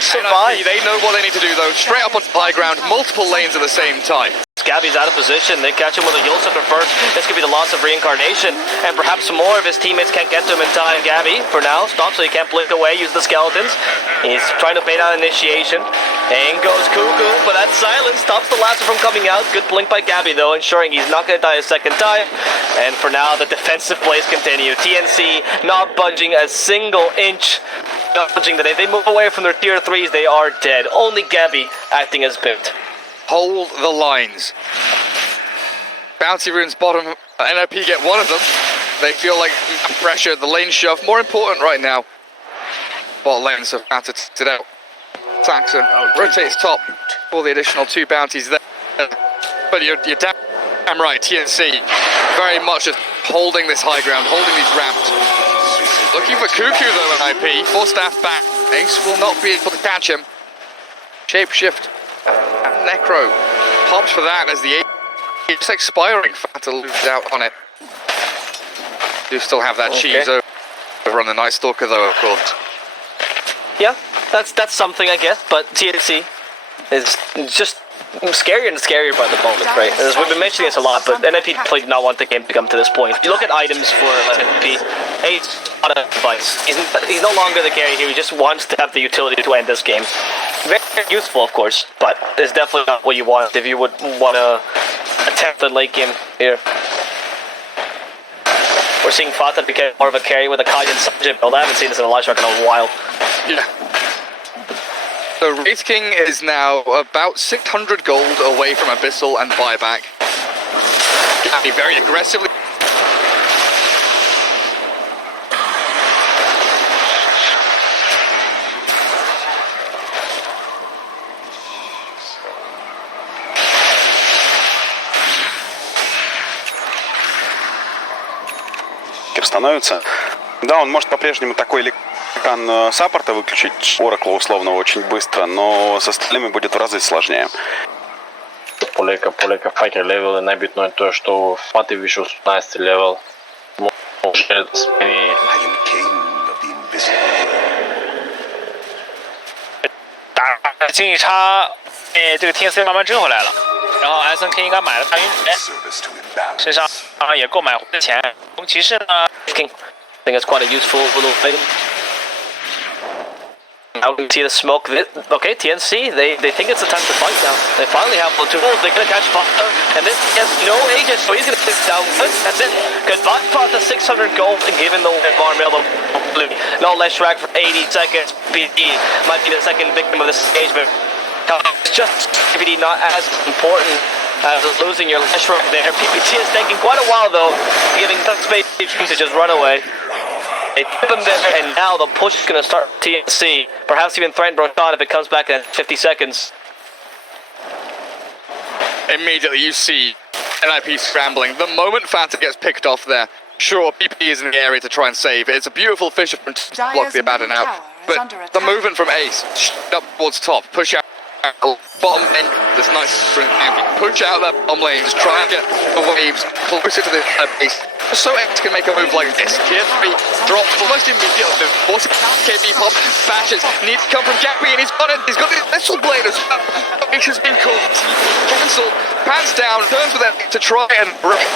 Survive. They know what they need to do though. Straight up on high ground, multiple lanes at the same time. Gabby's out of position. They catch him with a Yule Sucker first. This could be the loss of reincarnation, and perhaps more of his teammates can't get to him in time. Gabby, for now, stops so he can't blink away, use the skeletons. He's trying to bait out initiation. In goes Cuckoo, but that silence stops the last from coming out. Good blink by Gabby though, ensuring he's not going to die a second time. And for now, the defensive plays continue. TNC not budging a single inch. Not budging that if they move away from their tier 3s, they are dead. Only Gabby acting as bit. Hold the lines. Bounty runes bottom. NIP get one of them. They feel like pressure, the lane shove. More important right now. Bot lanes have had to sit out. Saxon rotates top for the additional 2 bounties there. But you're damn right, TNC very much just holding this high ground, holding these ramps. Looking for Cuckoo though, NIP. 4 staff back. Ace will not be able to catch him. Shapeshift. Necro pops for that as the it's expiring. Fat to lose out on it. Do still have that cheese over on the Night Stalker though, of course. Yeah, that's something I guess, but TNC is just scarier and scarier by the moment, right? As we've been mentioning this a lot, but NIP probably did not want the game to come to this point. You look at items for NIP, it's not a device. He's no longer the carry here, he just wants to have the utility to end this game. Very useful, of course, but it's definitely not what you want if you would want to attempt the late game here. We're seeing Fata become more of a carry with a Kaiden Sanjay build. I haven't seen this in a live track in a while. Yeah. So Wraith King is now about 600 gold away from Abyssal and buyback. Gabby very aggressively. Становится. Да, он может по-прежнему такой ликан саппорта выключить, Оракла условно очень быстро, но с остальными будет в разы сложнее. Полека факер левел набитной то, что фаты еще 16 левел. Может сменить. I am king of the invisible world. 打经济差，这个 TNC 慢慢挣回来了，然后 SNK 应该买了大晕鞋， Service to imbalance. 身上也购买的钱。红骑士呢？ King. I think it's quite a useful little item. Now we can see the smoke. Okay, TNC, they think it's the time to fight now. They finally have the tools. They're going to catch Fata. And this has no Aegis, so he's going to sit down. That's it. Goodbye, Fata. 600 gold. And given the bar mail, no less track for 80 seconds. PD might be the second victim of this engagement. It's just PPD not as important as losing your lash right there. PPT is taking quite a while though, giving tough space to just run away. They tip him there, and now the push is going to start TNC. Perhaps even threaten Roshan if it comes back in 50 seconds. Immediately you see NIP scrambling. The moment Fanta gets picked off there, sure, PP is in the area to try and save. It's a beautiful fisherman to block the abandon out. But the movement from Ace, up towards top, push out. Bottom end, this nice push out that bottom lane, just try and get the waves closer to the base. So X can make a move like this. Tier 3 drops almost immediately. 40 KB pop, bashes, needs to come from Gabby and he's got it. He's got the Missile Blade as well. X has been called. Cancel, pants down, turns with it to try and break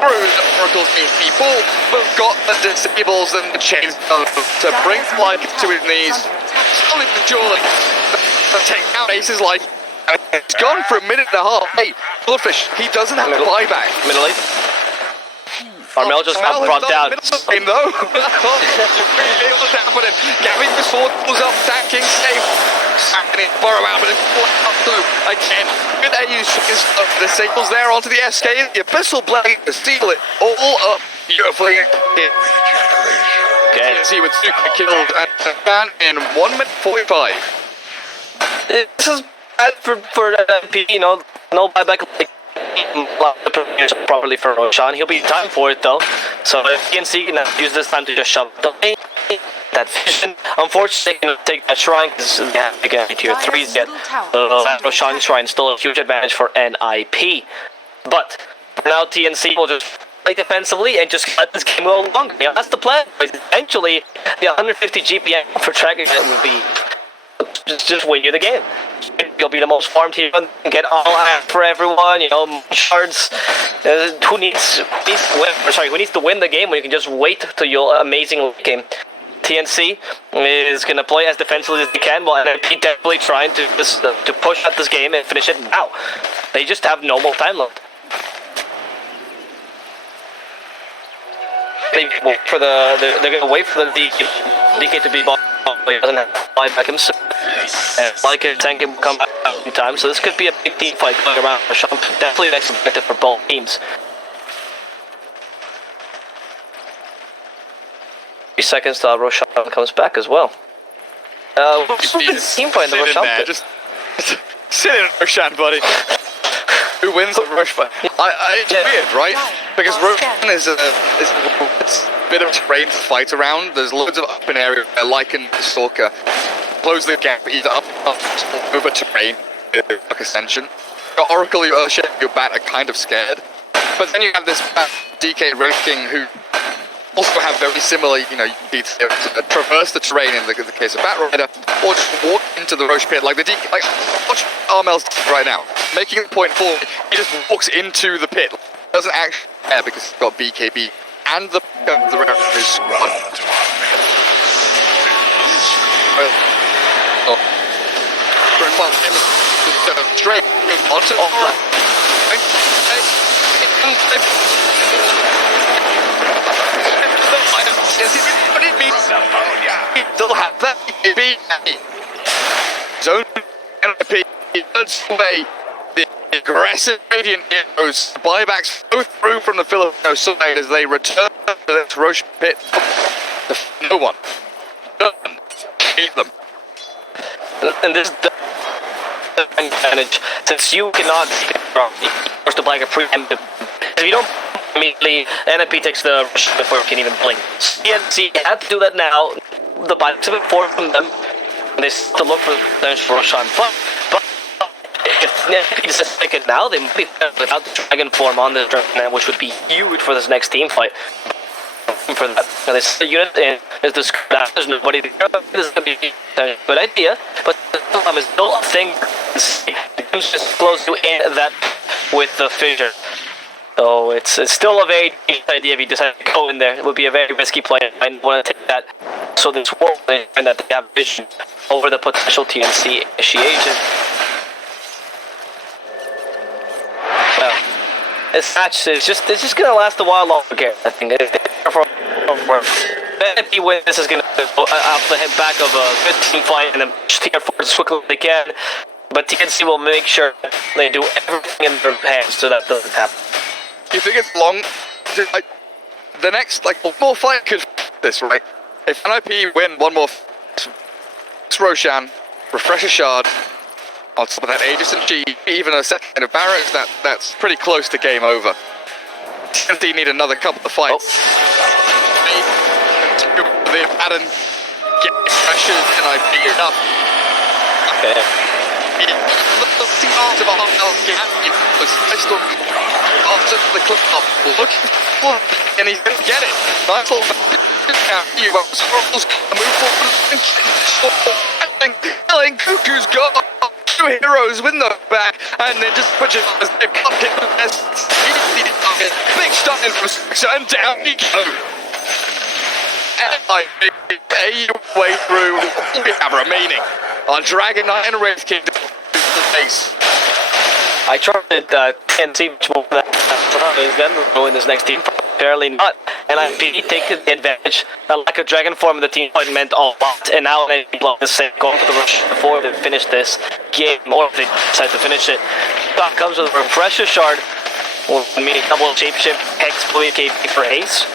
through the Oracle's AP pool, but got the disables and the chains to bring Fly to his knees. Slowly but surely. Take out Ace's life. It's gone for a minute and a half. Hey, Bloodfish, he doesn't have a buyback. Middle 8. Armel just got brought down. Middle lane, though. Really, what's happening? Gavin just falls up, attacking, safe. Sacking it, borrow out, but it's up through. Again, good AU the signals there onto the SK. The Abyssal Blade to steal it all up beautifully. Okay. See with 2 kills and in 1 minute 45. This is bad for MP, you know, no buyback like properly for Roshan. He'll be in time for it though. So if ENC can use this time to just shove the lane, that vision. Unfortunately, they can take that shrine because they have to get tier 3s yet. Roshan shrine still a huge advantage for NIP. But for now, TNC will just play defensively and just let this game go along. You know, that's the plan. Eventually, the 150 GPM for tracking it would be just win you the game. You'll be the most farmed here and get all out for everyone, you know, shards. Who needs to win the game when you can just wait till your amazing game? TNC is going to play as defensively as they can, while NIP definitely trying to push out this game and finish it now. They just have no more time left. They're going to wait for the DK to be bought. He doesn't have to buy back himself. And like a tank can come back in time, so this could be a big team fight going around. Definitely next objective for both teams. 3 seconds till Roshan comes back as well. What's this team fight in the Roshan pit? Just sit in Roshan, buddy. Who wins the rush fight? It's weird, right? Because Roshan is a bit of terrain to fight around. There's loads of open area where Lycan the Stalker close the gap either up over terrain, like Ascension. Your Oracle, your Earthshaker, your Bat are kind of scared. But then you have this DK Road King who also have very similar, you know, you need to traverse the terrain in the case of Bat Rider, or just walk into the Roche pit like the DK. Like, watch Armel's right now, making the point forward. He just walks into the pit, doesn't actually care because he's got BKB and the rest is straight onto still have that zone NIP away the aggressive Radiant heroes. Buybacks go through from the Filipino side as they return to this Roche pit. No one. None. Hate them. And this advantage, since you cannot force to play a preemptive. If you don't immediately, NIP takes the rush before it can even blink. CNC had to do that now. The bikes have been forced from them. And they still look for the potential for Roshan. But if NIP decides to take it now, they might be without the dragon form on the dragon, which would be huge for this next team fight. For that, this unit and there's nobody there. This is gonna be a good idea, but the problem is still a thing. The game's just close to end that with the fissure. So it's still a very good idea if you decide to go in there. It would be a very risky play. I want to take that. So this world and that they have vision over the potential TNC initiation. Well, this match is just gonna last a while longer. I think if he wins, this is gonna go off the back of a good team fight and then push tier 4 as quickly as they can. But TNC will make sure they do everything in their hands so that doesn't happen. You think it's long? Like, the next, like, one more fight could this, right? If NIP win one more, Roshan, refresh a shard, on top of that Aegis and G, even a second of barracks, that's pretty close to game over. TNT need another couple of fights. The pattern get pressure NIP enough. Okay. After the clip up, looking for, and he's gonna get it. Nice little you move forward, killing Cuckoo's got 2 heroes with no back, and then just put it as they've got hit the best. Big stun from Sixer, and down he goes. And I a way through we have remaining on Dragon Knight and Wraith King to the face. I trusted TNC much more than that. He's going to go in this next team. apparently not. NIP taking the advantage. Like a dragon form in the team point meant a lot, and now NIP is going for the rush before they finish this game, or if they decide to finish it. That comes with a refresher shard. Or maybe double shapeshift, hex, blue KB for Ace.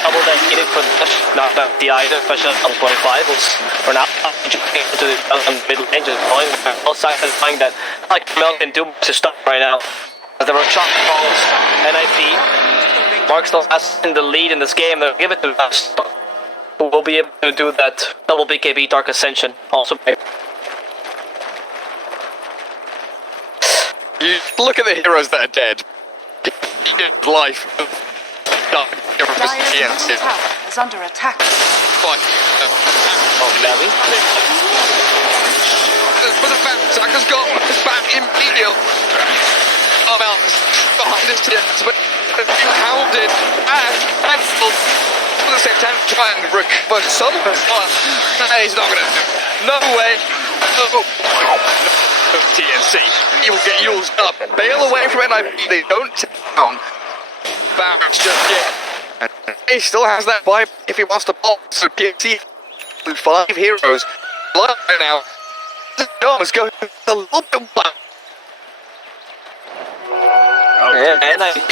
Double that needed for the not that the either, especially on 25 was for now into the middle range is going all sides is finding that like Mel can do to stop right now. As there were shot calls, NIP marks the last in the lead in this game, they'll give it to us. Who will be able to do that double BKB Dark Ascension also. You look at the heroes that are dead. Life. Dire's middle tower is under attack. For the fact Saka's got his back immediately. Oh well, behind his tits, but hounded and thankful at the same time try and recover some of his life. He's not gonna do it. No way. No. TNC. He will get used up. Bail away from NIP. They don't take down Barracks just yet. And he still has that vibe if he wants to pop. So TNC with 5 heroes right now. The Doms go a little bit wild. NIP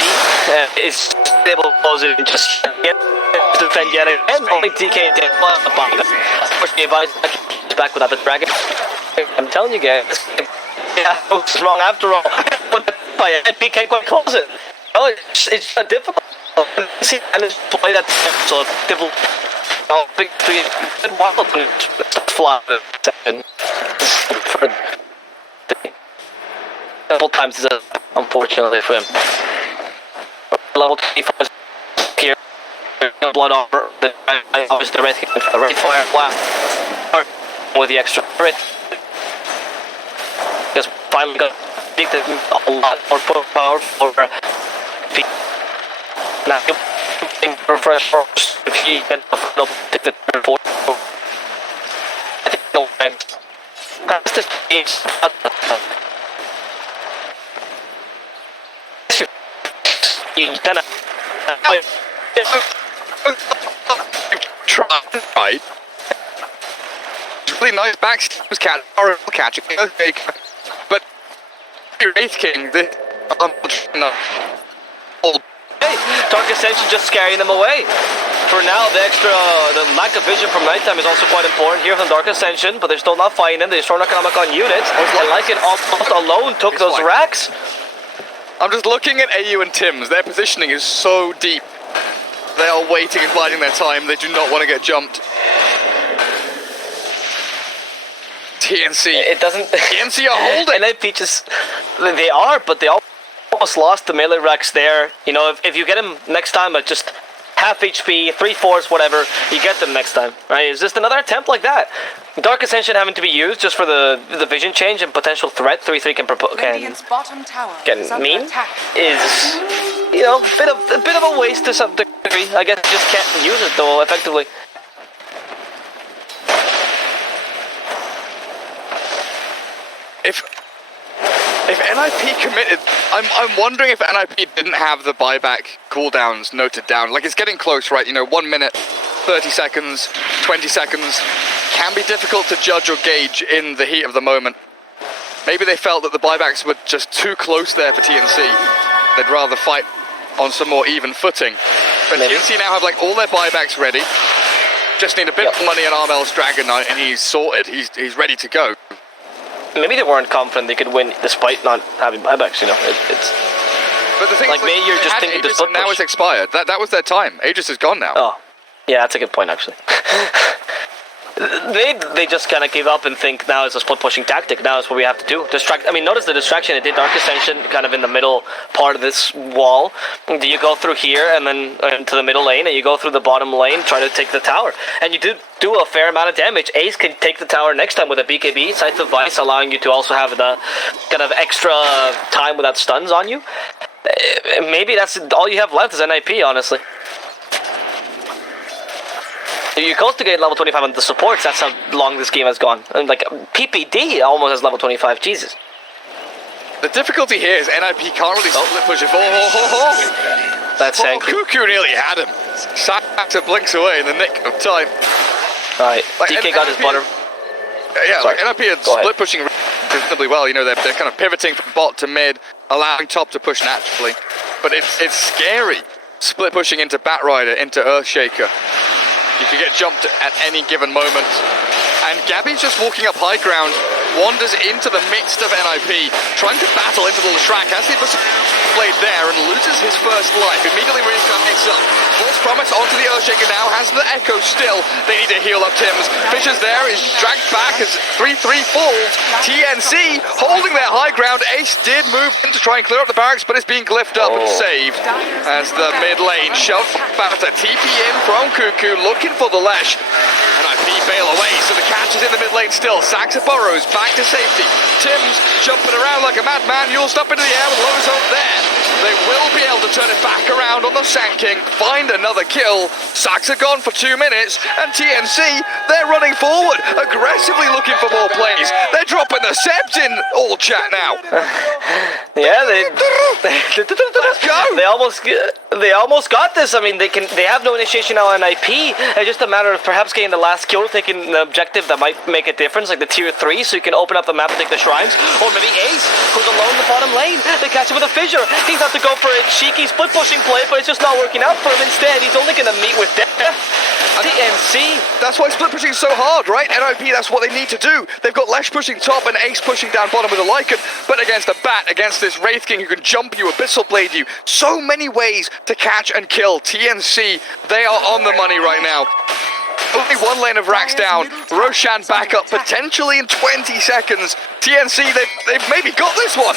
is able to pose it and just defend yet again. Only DK did back without the dragon. I'm telling you guys, yeah, it's wrong after all. But NIP can't quite close it. Oh, it's difficult. See, and it's play that so difficult. Oh, big 3 and wild fly several times is unfortunately for him. Level 25 here. Blood armor. I was the red fire blast with the extra crit. Because finally got a lot more power for now refresh first if he can take the third fourth. I think no way. That's the stage. You kinda try. Really nice back was catching. Okay, but Wraith King, the hey, Dark Ascension just scaring them away. For now, the lack of vision from nighttime is also quite important here from Dark Ascension, but they're still not fighting them. They're still not economic on units. And like it almost alone took those racks. I'm just looking at AU and Tim's. Their positioning is so deep. They are waiting and biding their time. They do not want to get jumped. TNC. It doesn't. TNC are holding. NIP just. They are, but they almost lost the melee racks there. You know, if you get them next time at just half HP, 3/4, whatever, you get them next time, right? It's just another attempt like that. Dark Ascension having to be used just for the vision change and potential threat 3/3 can mean is, you know, a bit of a waste to some degree. I guess just can't use it though effectively. If NIP committed, I'm wondering if NIP didn't have the buyback cooldowns noted down. Like, it's getting close, right? You know, 1 minute, 30 seconds, 20 seconds can be difficult to judge or gauge in the heat of the moment. Maybe they felt that the buybacks were just too close there for TNC. They'd rather fight on some more even footing. But maybe. TNC now have like all their buybacks ready. Just need a bit of money on Armel's Dragon Knight and he's sorted. He's ready to go. Maybe they weren't confident they could win despite not having buybacks, you know. It's but the thing like, maybe you're just thinking Aegis, and now it's expired. That was their time. Aegis is gone now. Oh, yeah, that's a good point actually. They just kind of give up and think now is a split pushing tactic. Now is what we have to do. Distract. I mean, notice the distraction. It did Dark Ascension kind of in the middle part of this wall. Do you go through here and then into the middle lane, and you go through the bottom lane, try to take the tower, and you do a fair amount of damage. Ace can take the tower next time with a BKB, Scythe of Vice, allowing you to also have the kind of extra time without stuns on you. Maybe that's all you have left is NIP, honestly. You close to get level 25 on the supports, that's how long this game has gone. And like, PPD almost has level 25, Jesus. The difficulty here is NIP can't really split push it. That's Hank. Cuckoo nearly had him. Saxer blinks away in the nick of time. Alright, Like, DK got his butter. Yeah, Sorry. like NIP are Go ahead. split pushing reasonably well. You know, they're kind of pivoting from bot to mid, allowing top to push naturally. But it's scary. Split pushing into Batrider, into Earthshaker. You could get jumped at any given moment. And Gabby's just walking up high ground, wanders into the midst of NIP, trying to battle into the Lashrak as he was played there and loses his first life. Immediately reincarnates up. False Promise onto the Earthshaker now, has the Echo still. They need to heal up Tim's. Fisher's there, is dragged back as 3-3 falls. TNC holding their high ground. Ace did move in to try and clear up the barracks, but it's being glyphed up and saved. As the mid lane shoved back to TP in from Cuckoo, looking for the Lesh. NIP bail away, so the catch is in the mid lane still. Saxa burrows back to safety. Tim's jumping around like a madman. Yule's up into the air with Lowe's up there. They will be able to turn it back around on the Sand King, find another kill. Saxa gone for 2 minutes, and TNC, they're running forward, aggressively looking for more plays. They're dropping the Sebs in all chat now. Yeah, Let's go. They almost got this. I mean, they have no initiation now on IP. It's just a matter of perhaps getting the last kill, taking the objective that might make a difference, like the tier 3, so you can open up the map and take the shrines. Or maybe Ace, who's alone in the bottom lane. They catch him with a fissure. He's have to go for a cheeky split pushing play, but it's just not working out for him. Instead, he's only gonna meet with death. TNC. That's why split pushing is so hard, right? NIP, that's what they need to do. They've got Lesh pushing top and Ace pushing down bottom with a Lycan, but against a Bat, against this Wraith King who can jump you, Abyssal Blade you, so many ways to catch and kill. TNC, they are on the money right now. Only one lane of racks down. Roshan back up potentially in 20 seconds. TNC, they've maybe got this one.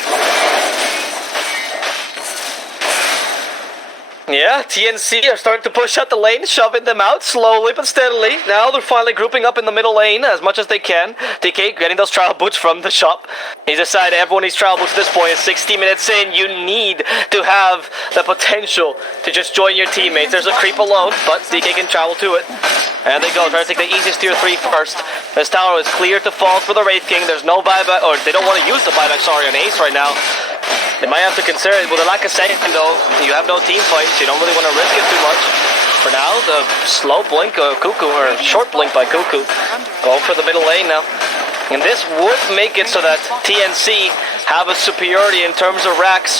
Yeah, TNC are starting to push out the lane, shoving them out slowly but steadily. Now they're finally grouping up in the middle lane as much as they can. DK getting those trial boots from the shop. He's decided everyone needs trial boots at this point. 60 minutes in, you need to have the potential to just join your teammates. There's a creep alone, but DK can travel to it. And they go, trying to take the easiest tier 3 first. This tower is clear to fall for the Wraith King. There's no buyback, or they don't want to use the buyback, sorry, on Ace right now. They might have to consider it. With a lack of second though, you have no team fights. You don't really want to risk it too much. For now, the slow blink of Cuckoo, or short blink by Cuckoo, going for the middle lane now. And this would make it so that TNC have a superiority in terms of racks.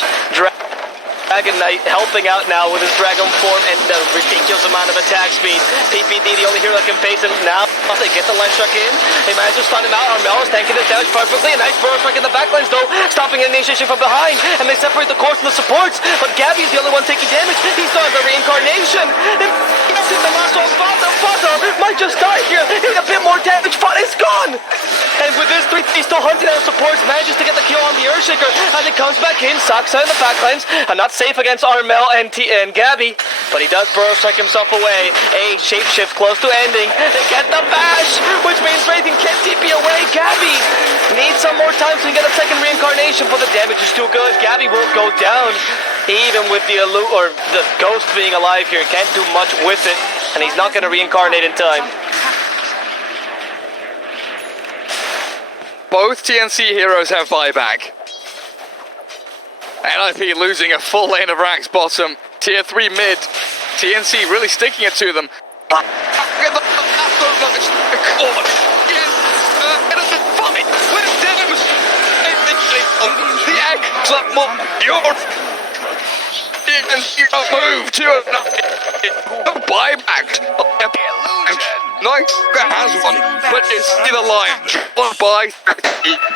Dragon Knight helping out now with his Dragon form and the ridiculous amount of attack speed. PPD, the only hero that can face him now. They get the line struck in. They manage to stun him out. Armel is tanking his damage perfectly. A nice burrow strike in the backlines though, stopping an initiation from behind. And they separate the course and the supports. But Gabby's the only one taking damage. He still has the reincarnation. The last one, Fata might just die here. He's a bit more damage, but it's gone. And with this 3, he's still hunting down supports, manages to get the kill on the Earthshaker. And it comes back in, Saxa in the backlines. And not safe against Armel and Gabby. But he does burrow strike himself away. A shapeshift close to ending. They get the bash, which means Wraithen can't TP away. Gabby needs some more time so he can get a second reincarnation, but the damage is too good. Gabby will go down. Even with the the ghost being alive here, can't do much with it. And he's not going to reincarnate in time. Both TNC heroes have buyback. NIP losing a full lane of racks bottom. Tier 3 mid. TNC really sticking it to them. The egg move to a buyback. Nice has one, but it's in the line. By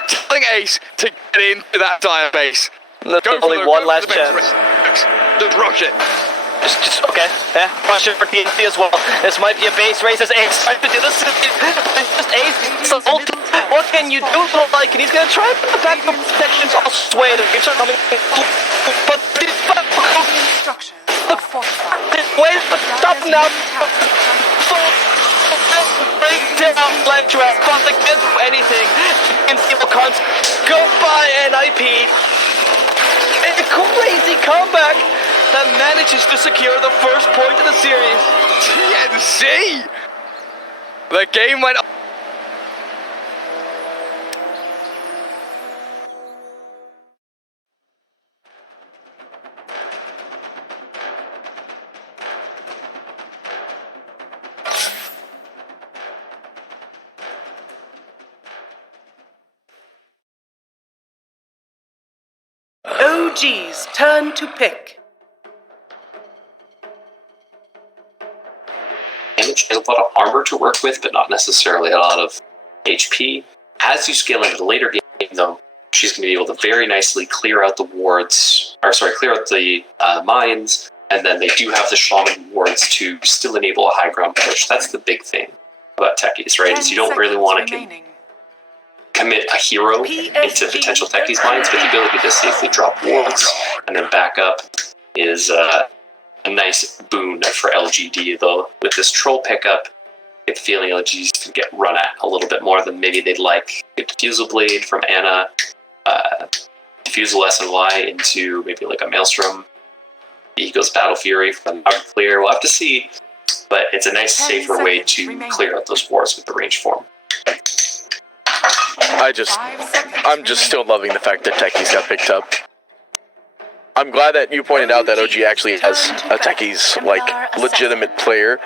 telling Ace to get into that dire base. There's only one last chance. Just rush it. Just okay. Yeah, rush it for TNC as well. This might be a base race as Ace trying to do this. Just Ace. What can you do for like? And he's gonna try to put the back protections all swayed. The games are coming. But wait, stop him now. Break down Ledge Rat, but they can't do anything. TNC will goodbye NIP. A crazy comeback that manages to secure the first point of the series. TNC! The game went ENG's turn to pick. Damage and a lot of armor to work with, but not necessarily a lot of HP. As you scale into the later game, though, she's going to be able to very nicely clear out the wards, clear out the mines, and then they do have the shaman wards to still enable a high ground push. That's the big thing about techies, right? Is you don't really want to commit a hero into potential techies mines, but the ability to safely drop wards and then back up is a nice boon for LGD, though. With this troll pickup, I get the feeling LGDs can get run at a little bit more than maybe they'd like. Get Diffusal Blade from Anna, Diffusal SNY into maybe like a Maelstrom. He goes Battle Fury for the clear. We'll have to see, but it's a nice, safer way to clear out those wars with the range form. I'm just still loving the fact that techies got picked up. I'm glad that you pointed out that OG actually has a techies, like, legitimate player.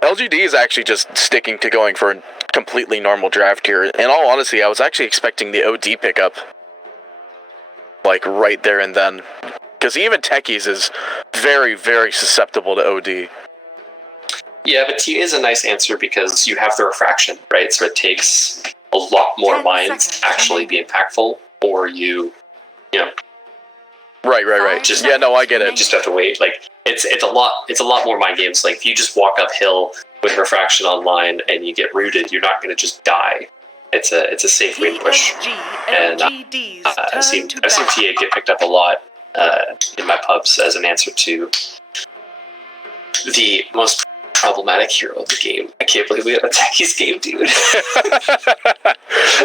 LGD is actually just sticking to going for a completely normal draft here. In all honesty, I was actually expecting the OD pickup, like, right there and then. Because even techies is very, very susceptible to OD. Yeah, but T is a nice answer because you have the refraction, right? So it takes a lot more mines to actually be impactful, or you know. Right. Just, yeah, no, I get it. Just have to wait. Like it's a lot more mind games. Like if you just walk uphill with refraction online and you get rooted, you're not going to just die. It's a safe way to push. And I've seen TA get picked up a lot in my pubs as an answer to the most problematic hero of the game. I can't believe we have a techies game, dude.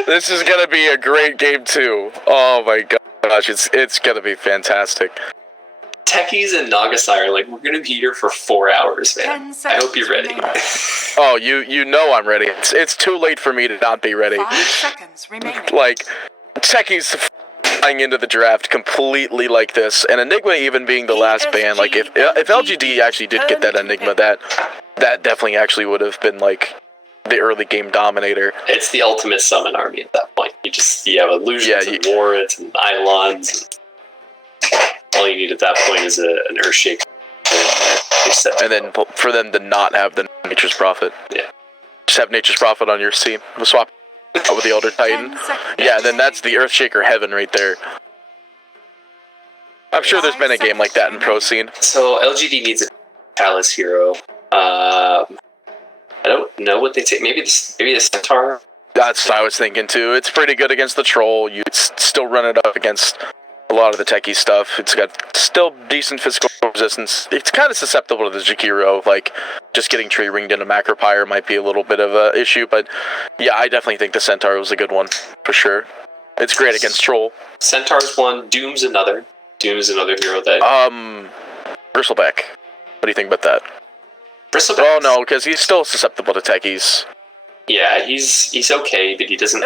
This is gonna be a great game too. Oh my gosh, it's gonna be fantastic. Techies and Nagasai are like, we're gonna be here for 4 hours, man. I hope you're ready. Oh, you know I'm ready. It's too late for me to not be ready. 5 seconds remaining. Like, techies flying into the draft completely like this, and Enigma even being the last ban. Like if LGD actually did get that Enigma, that definitely actually would have been like the early game dominator. It's the ultimate summon army at that point. You have illusions and wards and Eidolons. All you need at that point is an Earthshake. And then for them to not have the Nature's Prophet. Yeah. Just have Nature's Prophet on your team. We'll swap with the Elder Titan. Yeah, and then that's the Earthshaker heaven right there. I'm sure there's been a game like that in pro scene. So LGD needs a Palace hero. I don't know what they take. Maybe the Centaur. That's what I was thinking too. It's pretty good against the Troll. You still run it up against a lot of the techie stuff. It's got still decent physical resistance. It's kind of susceptible to the Jakiro. Like, just getting tree ringed in a Macropyre might be a little bit of a issue, but yeah, I definitely think the Centaur was a good one, for sure. It's great against Troll. Centaur's one, Doom's another. Doom's another hero that... Bristleback. What do you think about that? Bristleback? Oh no, because he's still susceptible to techies. Yeah, he's okay, but he doesn't...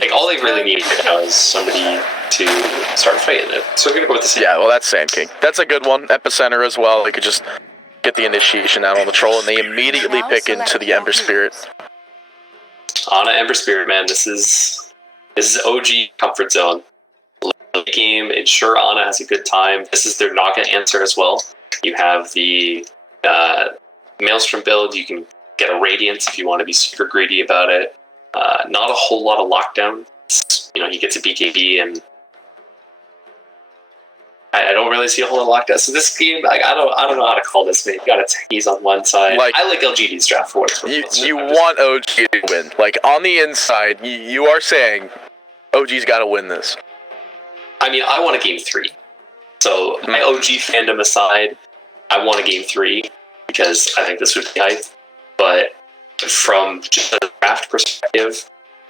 Like, all they really need now is somebody to start fighting it. So we're gonna go with the Sand. Yeah, well, that's Sand King. That's a good one. Epicenter as well. They could just get the initiation out on the Troll, and they immediately pick into the Ember Spirit. Ana Ember Spirit, man. This is OG comfort zone. Late game, ensure Ana has a good time. This is their Naga answer as well. You have the Maelstrom build. You can get a Radiance if you want to be super greedy about it. Not a whole lot of lockdown. He gets a BKB, and I don't really see a whole lot of lockdown. So this game, like, I don't know how to call this, man. You got a techies on one side. Like, I like LGD's draft for what it's worth. You want OG to win. Like, on the inside, you are saying OG's got to win this. I mean, I want a game 3. So my OG fandom aside, I want a game 3 because I think this would be hype. But from just a draft perspective,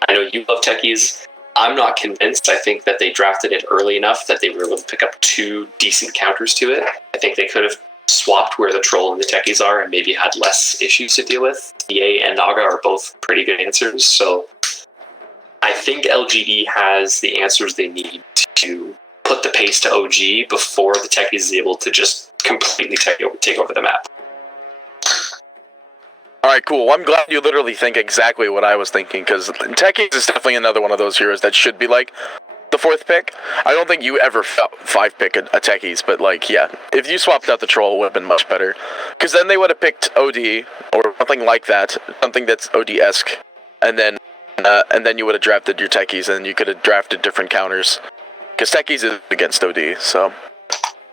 I know you love techies. I'm not convinced. I think that they drafted it early enough that they were able to pick up 2 decent counters to it. I think they could have swapped where the Troll and the techies are and maybe had less issues to deal with. TA and Naga are both pretty good answers. So I think LGD has the answers they need to put the pace to OG before the techies is able to just completely take over the map. Alright, cool. I'm glad you literally think exactly what I was thinking, because techies is definitely another one of those heroes that should be like the 4th pick. I don't think you ever 5-pick a techies, but like, yeah, if you swapped out the troll, it would have been much better. Because then they would have picked OD or something like that, something that's OD-esque, and then you would have drafted your techies, and you could have drafted different counters. Because techies is against OD, so.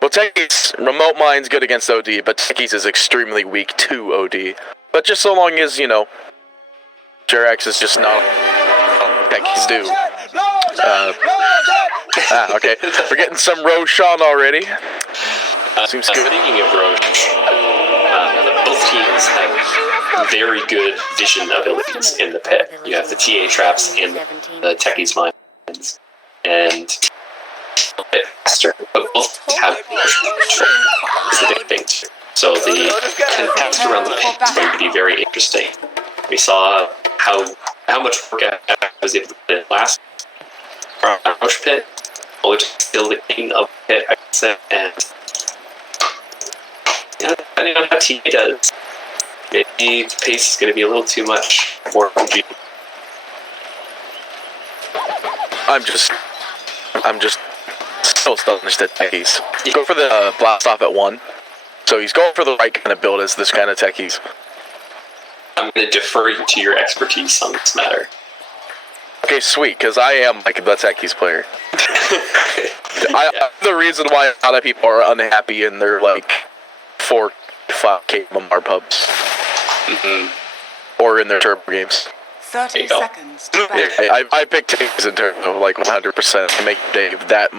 Well, techies, remote mine's good against OD, but techies is extremely weak to OD. But just so long as, you know, Jerax is just not techies do. Okay. We're getting some Roshan already. Seems good. Speaking of Roche, both teams have very good vision abilities in the pit. You have the TA traps and the techies mines, and a bit faster, but both have is the big thing. So the contest around the pit is going to be very interesting. We saw how much work I was able to put in last Roche pit. Which is still the king of the pit, I would say, and yeah, depending on how TA does, maybe the pace is going to be a little too much for OG. I'm just so astonished that techies. You go for the blast off at 1, so he's going for the right kind of build as this kind of techies. I'm going to defer to your expertise on this matter. Okay, sweet, because I am like the techies player. The reason why a lot of people are unhappy in their like 4-5K MMR pubs, or in their turbo games. 30 seconds to Yeah, battle. I picked teams in turbo like 100% to make Dave that.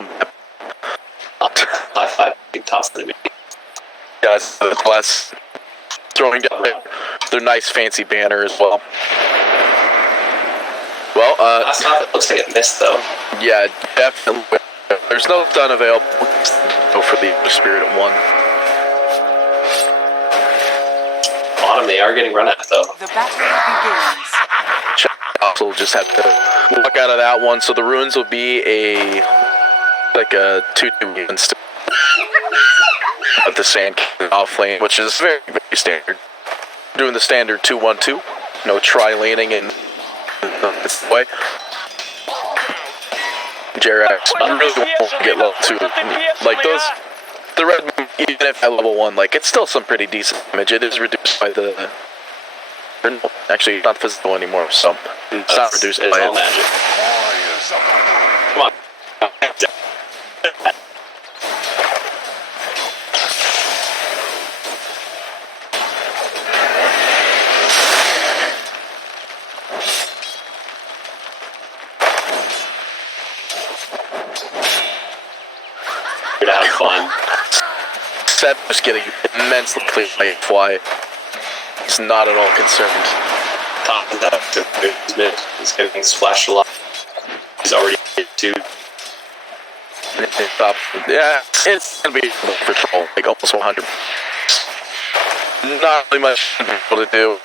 High five, big toss to me. Yeah, plus throwing down their nice fancy banner as well. Well, Last off, it looks like it missed though. yeah, definitely. There's no stun available. Go for the spirit at 1. Bottom, they are getting run at though. The battle begins. Also, will just have to walk out of that one. So the ruins will be a 2-2 against of the sand off lane, which is very, very standard. Doing the standard 2-1-2, no tri-laning in this way. Jerax really won't get level 2. Like those, the red, even if at level 1, like it's still some pretty decent damage. It is reduced by the. Actually, not physical anymore, so it's not reduced by all it. magic. Come on. Here to have fun. Seb was getting immensely clean by FY. He's not at all concerned. Top and up to his mid. He's getting splashed a lot. He's already hit 2. Yeah, it's gonna be for troll, like almost 100. Not really much to do.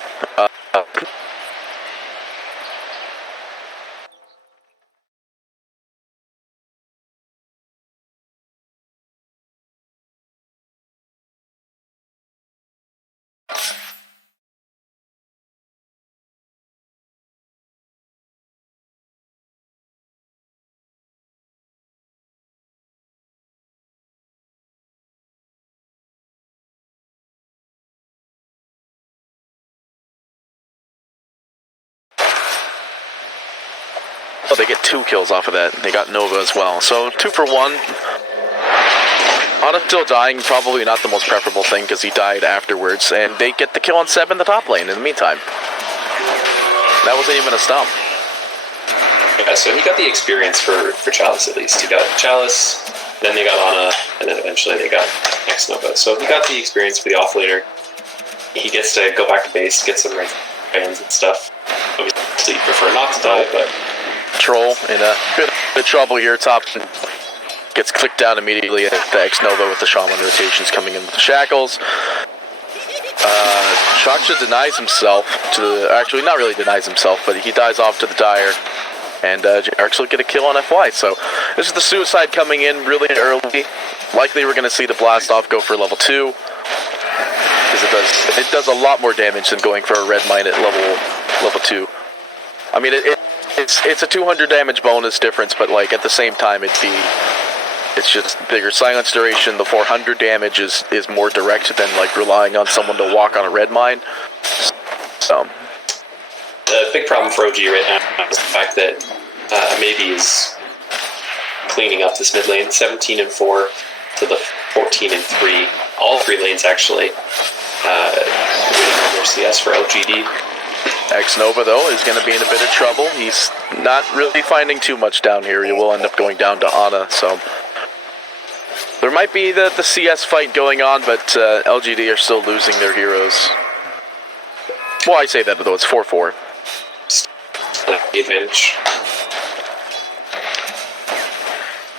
Well, they get 2 kills off of that. They got Nova as well. So 2 for 1. Anna still dying, probably not the most preferable thing because he died afterwards. And they get the kill on Seb in the top lane in the meantime. That wasn't even a stump. Yeah, so he got the experience for Chalice at least. He got Chalice, then they got Ana, and then eventually they got X Nova. So he got the experience for the offlaner. He gets to go back to base, get some fans and stuff. Obviously, you prefer not to die, but Troll in a bit of trouble here. Top gets clicked down immediately at the X Nova with the Shaman rotations coming in with the shackles. Shaksha denies himself to the. Actually, not really denies himself, but he dies off to the Dire. And Jerax will get a kill on FY. So this is the suicide coming in really early. Likely we're going to see the blast off go for level 2. Because it does a lot more damage than going for a red mine at level 2. I mean, it's a 200 damage bonus difference, but like at the same time it's just bigger silence duration. The 400 damage is more direct than like relying on someone to walk on a red mine. So the big problem for OG right now is the fact that maybe is cleaning up this mid lane, 17 and 4 to the 14 and 3. All 3 lanes actually. More CS for LGD. X-Nova, though, is going to be in a bit of trouble. He's not really finding too much down here. He will end up going down to Ana, so there might be the CS fight going on, but LGD are still losing their heroes. Well, I say that, though. It's 4-4. The advantage.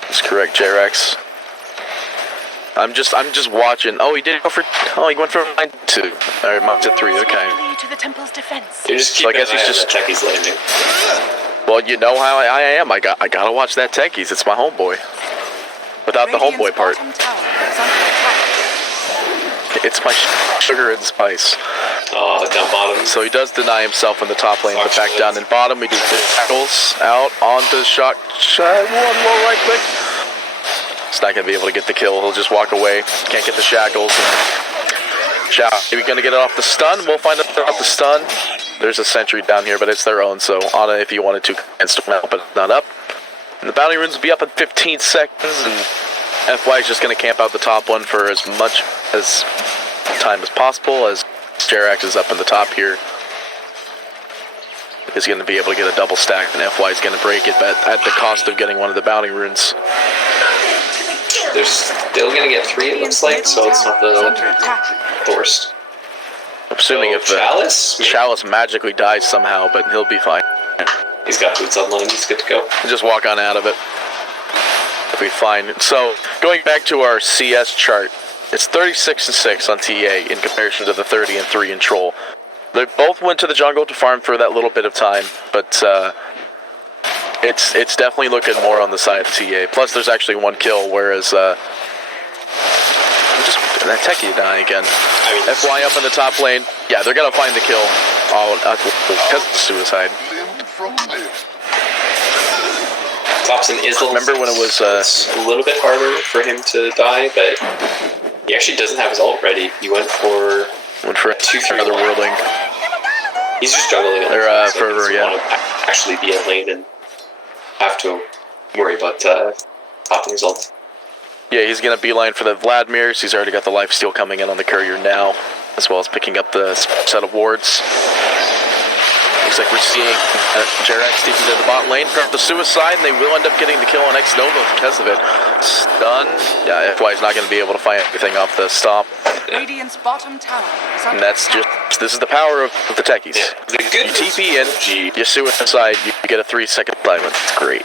That's correct, JRX. I'm just watching. Oh, he did go for. Oh, he went for 9-2. Or mine to 3. Okay. To the temple's defense. You just keep So I guess he's just Techie's landing. Well, you know how I am. I gotta watch that Techies. It's my homeboy. Without the homeboy part, it's my sugar and spice. Oh, down bottom. So he does deny himself in the top lane, but back down in bottom, we do tackles out onto shot. One more right click. He's not going to be able to get the kill. He'll just walk away. Can't get the shackles. And maybe going to get it off the stun. We'll find out about the stun. There's a sentry down here, but it's their own. So Ana, if you wanted to, can still help, but not up. And the bounty runes will be up in 15 seconds. And FY is just going to camp out the top one for as much as time as possible. As Jerax is up in the top here, is going to be able to get a double stack, and FY is going to break it, but at the cost of getting one of the bounty runes. They're still going to get 3, it looks like, so it's not the worst. I'm assuming if Chalice magically dies somehow, but he'll be fine. He's got boots online, he's good to go. Just walk on out of it. He'll be fine. So, going back to our CS chart, it's 36-6 on TA in comparison to the 30-3 in Troll. They both went to the jungle to farm for that little bit of time, but it's definitely looking more on the side of TA. Plus, there's actually 1 kill, whereas that Techie dying again. FY up in the top lane. Yeah, they're gonna find the kill. Oh, because of the suicide. Thompson is Remember when it was a little bit harder for him to die, but he actually doesn't have his ult ready. He went for 2-3 another worldling. He's just juggling it. They're fervor, yeah. Want to actually be in lane and have to worry about popping his ult. Yeah, he's going to beeline for the Vladimirs. He's already got the lifesteal coming in on the courier now, as well as picking up the set of wards. Looks like we're seeing Jerax taking to the bot lane for the suicide, and they will end up getting the kill on X-Nova because of it. Stun. Yeah, FY is not going to be able to find anything off the stop. Radiant's bottom tower is under And that's just, this is the power of the Techies. Yeah, the good You TP in, you suicide, you get a 3-second silence. It's great.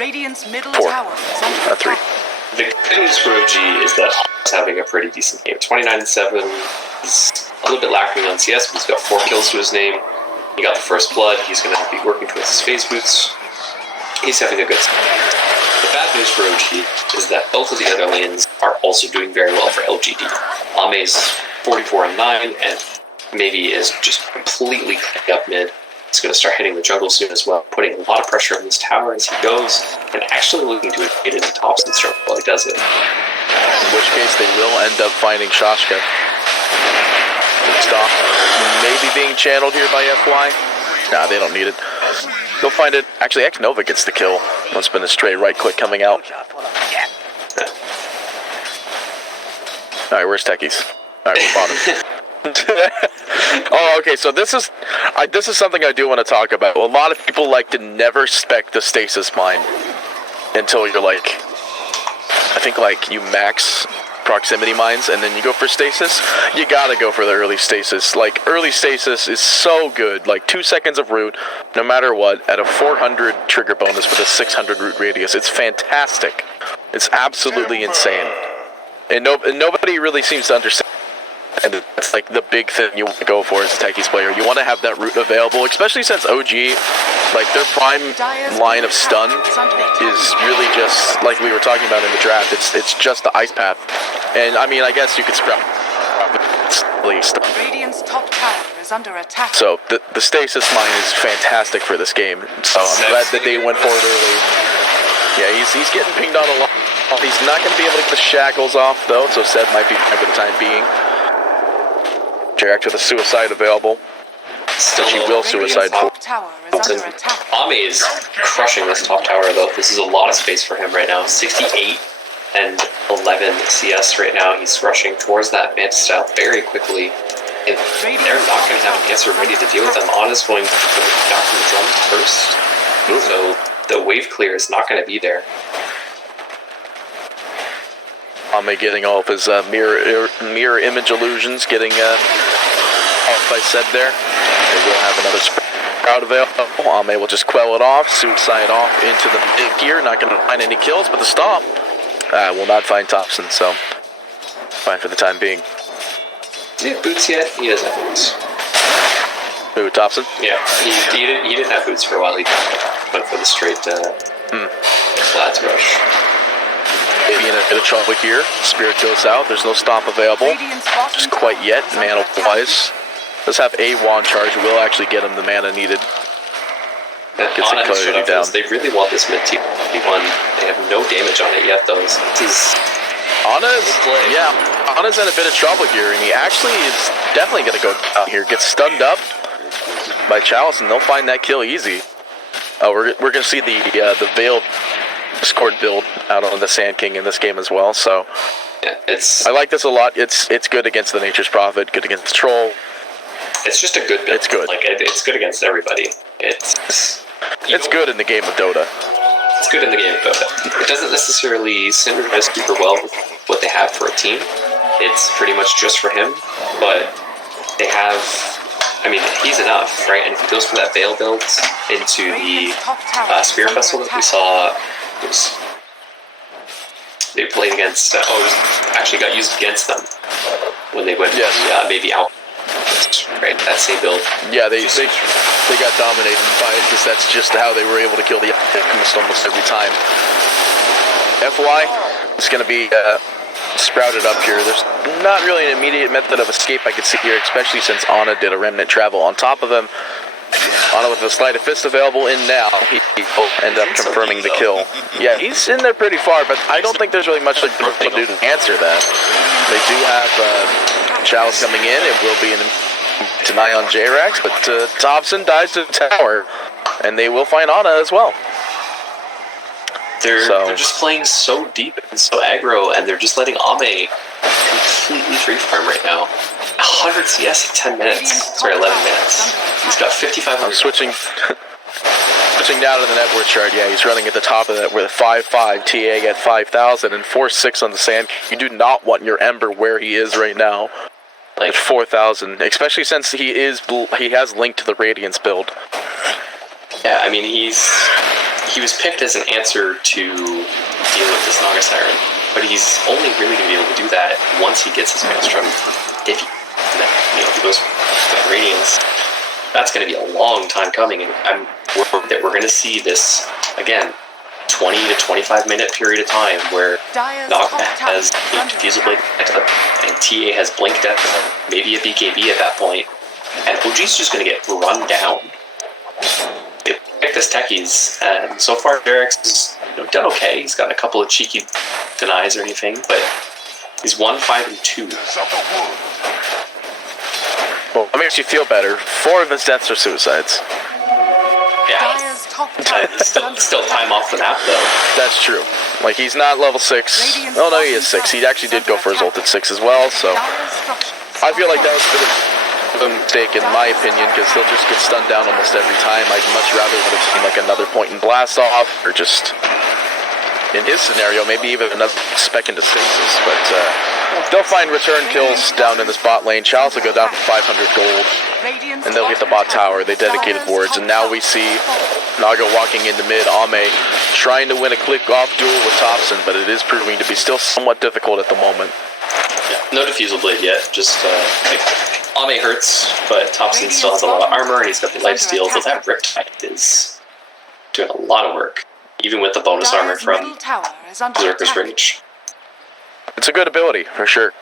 Radiant's middle 4. tower is under 3. attack. The good news for OG is that he's having a pretty decent game. 29-7. He's a little bit lacking on CS, but he's got 4 kills to his name. He got the first blood. He's going to be working towards his phase boots. He's having a good time. The bad news for OG is that both of the other lanes are also doing very well for LGD. Ame's 44-9, and maybe is just completely cleaned up mid. He's going to start hitting the jungle soon as well, putting a lot of pressure on this tower as he goes, and actually looking to get into tops and start while he does it. In which case, they will end up finding Shashka. Stop. Maybe being channeled here by FY. Nah, they don't need it. They'll find it. Actually, X-Nova gets the kill. It's been a straight right click coming out. Alright, where's Techies? Alright, we're bottom. Oh, okay, so this is something I do want to talk about. A lot of people like to never spec the stasis mine until you're like, I think like you max proximity mines and then you go for stasis. You gotta go for the early stasis. Like, early stasis is so good. Like, 2 seconds of root, no matter what, at a 400 trigger bonus with a 600 root radius. It's fantastic. It's absolutely insane. And nobody really seems to understand. And that's like the big thing you want to go for as a Techies player. You want to have that root available, especially since OG, like their prime line of stun is really just like we were talking about in the draft. It's just the ice path, and I mean I guess you could sprout Radiant's top tower is under attack. So the stasis mine is fantastic for this game. So I'm glad that they went for it early. Yeah, he's getting pinged on a lot. He's not going to be able to get the shackles off though, so Seb might be fine for the time being. Jack with a suicide available. Still She will suicide for. Top tower is under attack. Ame is crushing this top tower though. This is a lot of space for him right now. 68 and 11 CS right now. He's rushing towards that mid style very quickly. And they're not going to have an answer ready to deal with them. Ana's going to put it down from the drums first. So the wave clear is not going to be there. Ame getting all of his mirror image illusions, getting off by Seb there. They will have another sprout available. Ame will just quell it off, suicide off into the mid gear. Not going to find any kills, but the stomp will not find Thompson, so fine for the time being. Does he have boots yet? He doesn't have boots. Who, Thompson? Yeah, he didn't have boots for a while. He went for the straight flats rush. Maybe in a bit of trouble here. Spirit goes out. There's no stomp available. Just quite yet, mana-wise. Does have a wand charge. Will actually get him the mana needed. Gets the clarity down. They really want this mid tier 1. They have no damage on it yet, though. Ana's in a bit of trouble here, and he actually is definitely going to go out here. Gets stunned up by Chalice, and they'll find that kill easy. We're going to see the Veiled Discord build out on the Sand King in this game as well. So yeah, I like this a lot. It's good against the Nature's Prophet, good against the Troll. It's just a good build. It's good. Like it's good against everybody. It's good in the game of Dota. It's good in the game of Dota. It doesn't necessarily synergize super well with what they have for a team. It's pretty much just for him, but they have. I mean, he's enough, right? And if he goes for that Veil build into the Spear Vessel that we saw, they played against. Actually got used against them when they went maybe out. Right, that same build. Yeah, they got dominated by it because that's just how they were able to kill the Alchemist almost every time. FY, it's going to be sprouted up here. There's not really an immediate method of escape I could see here, especially since Ana did a Remnant travel on top of him. Ana with the Sleight of Fist available in now, he will end up confirming the kill. Yeah, he's in there pretty far, but I don't think there's really much they can do to answer that. They do have Chalice coming in. It will be tonight on J-Rex, but Thompson dies to the tower, and they will find Ana as well. They're just playing so deep and so aggro, and they're just letting Ame completely free farm right now. 100 CS in 10 minutes. Sorry, 11 minutes. He's got 5,500. I'm switching down to the net worth chart. Yeah, he's running at the top of that with 5.5, TA at 5,000, and 4.6 on the Sand. You do not want your Ember where he is right now. Like 4,000, especially since he has linked to the Radiance build. Yeah, I mean he was picked as an answer to deal with this Naga Siren, but he's only really going to be able to do that once he gets his Maelstrom. If he goes to Radiance, that's going to be a long time coming, and we're going to see this again. 20 to 25 minute period of time where Naga has Diffusal Blade and TA has Blink Death, maybe a BKB at that point, and OG's just going to get run down. They pick this techies, and so far Derek's has done okay. He's got a couple of cheeky denies or anything, but he's 1-5-2. Well, it makes you feel better. 4 of his deaths are suicides. Yeah, still time off the map though. That's true. Like, he's not level 6. Oh no, he is 6. He actually did go for his ult at 6 as well, so I feel like that was a bit of a mistake in my opinion, because he'll just get stunned down almost every time. I'd much rather would have seen like another point and blast off, or just in his scenario, maybe even another spec into stasis, but they'll find return kills down in this bot lane. Chalice will go down for 500 gold, and they'll get the bot tower. They dedicated wards, and now we see Naga walking into mid. Ame trying to win a click-off duel with Thompson, but it is proving to be still somewhat difficult at the moment. Yeah, no Diffusal Blade yet, just Ame hurts, but Thompson still has a lot of armor, and he's got the lifesteal, so that Riptide is doing a lot of work, even with the bonus armor from Berserker's Rage. It's a good ability, for sure.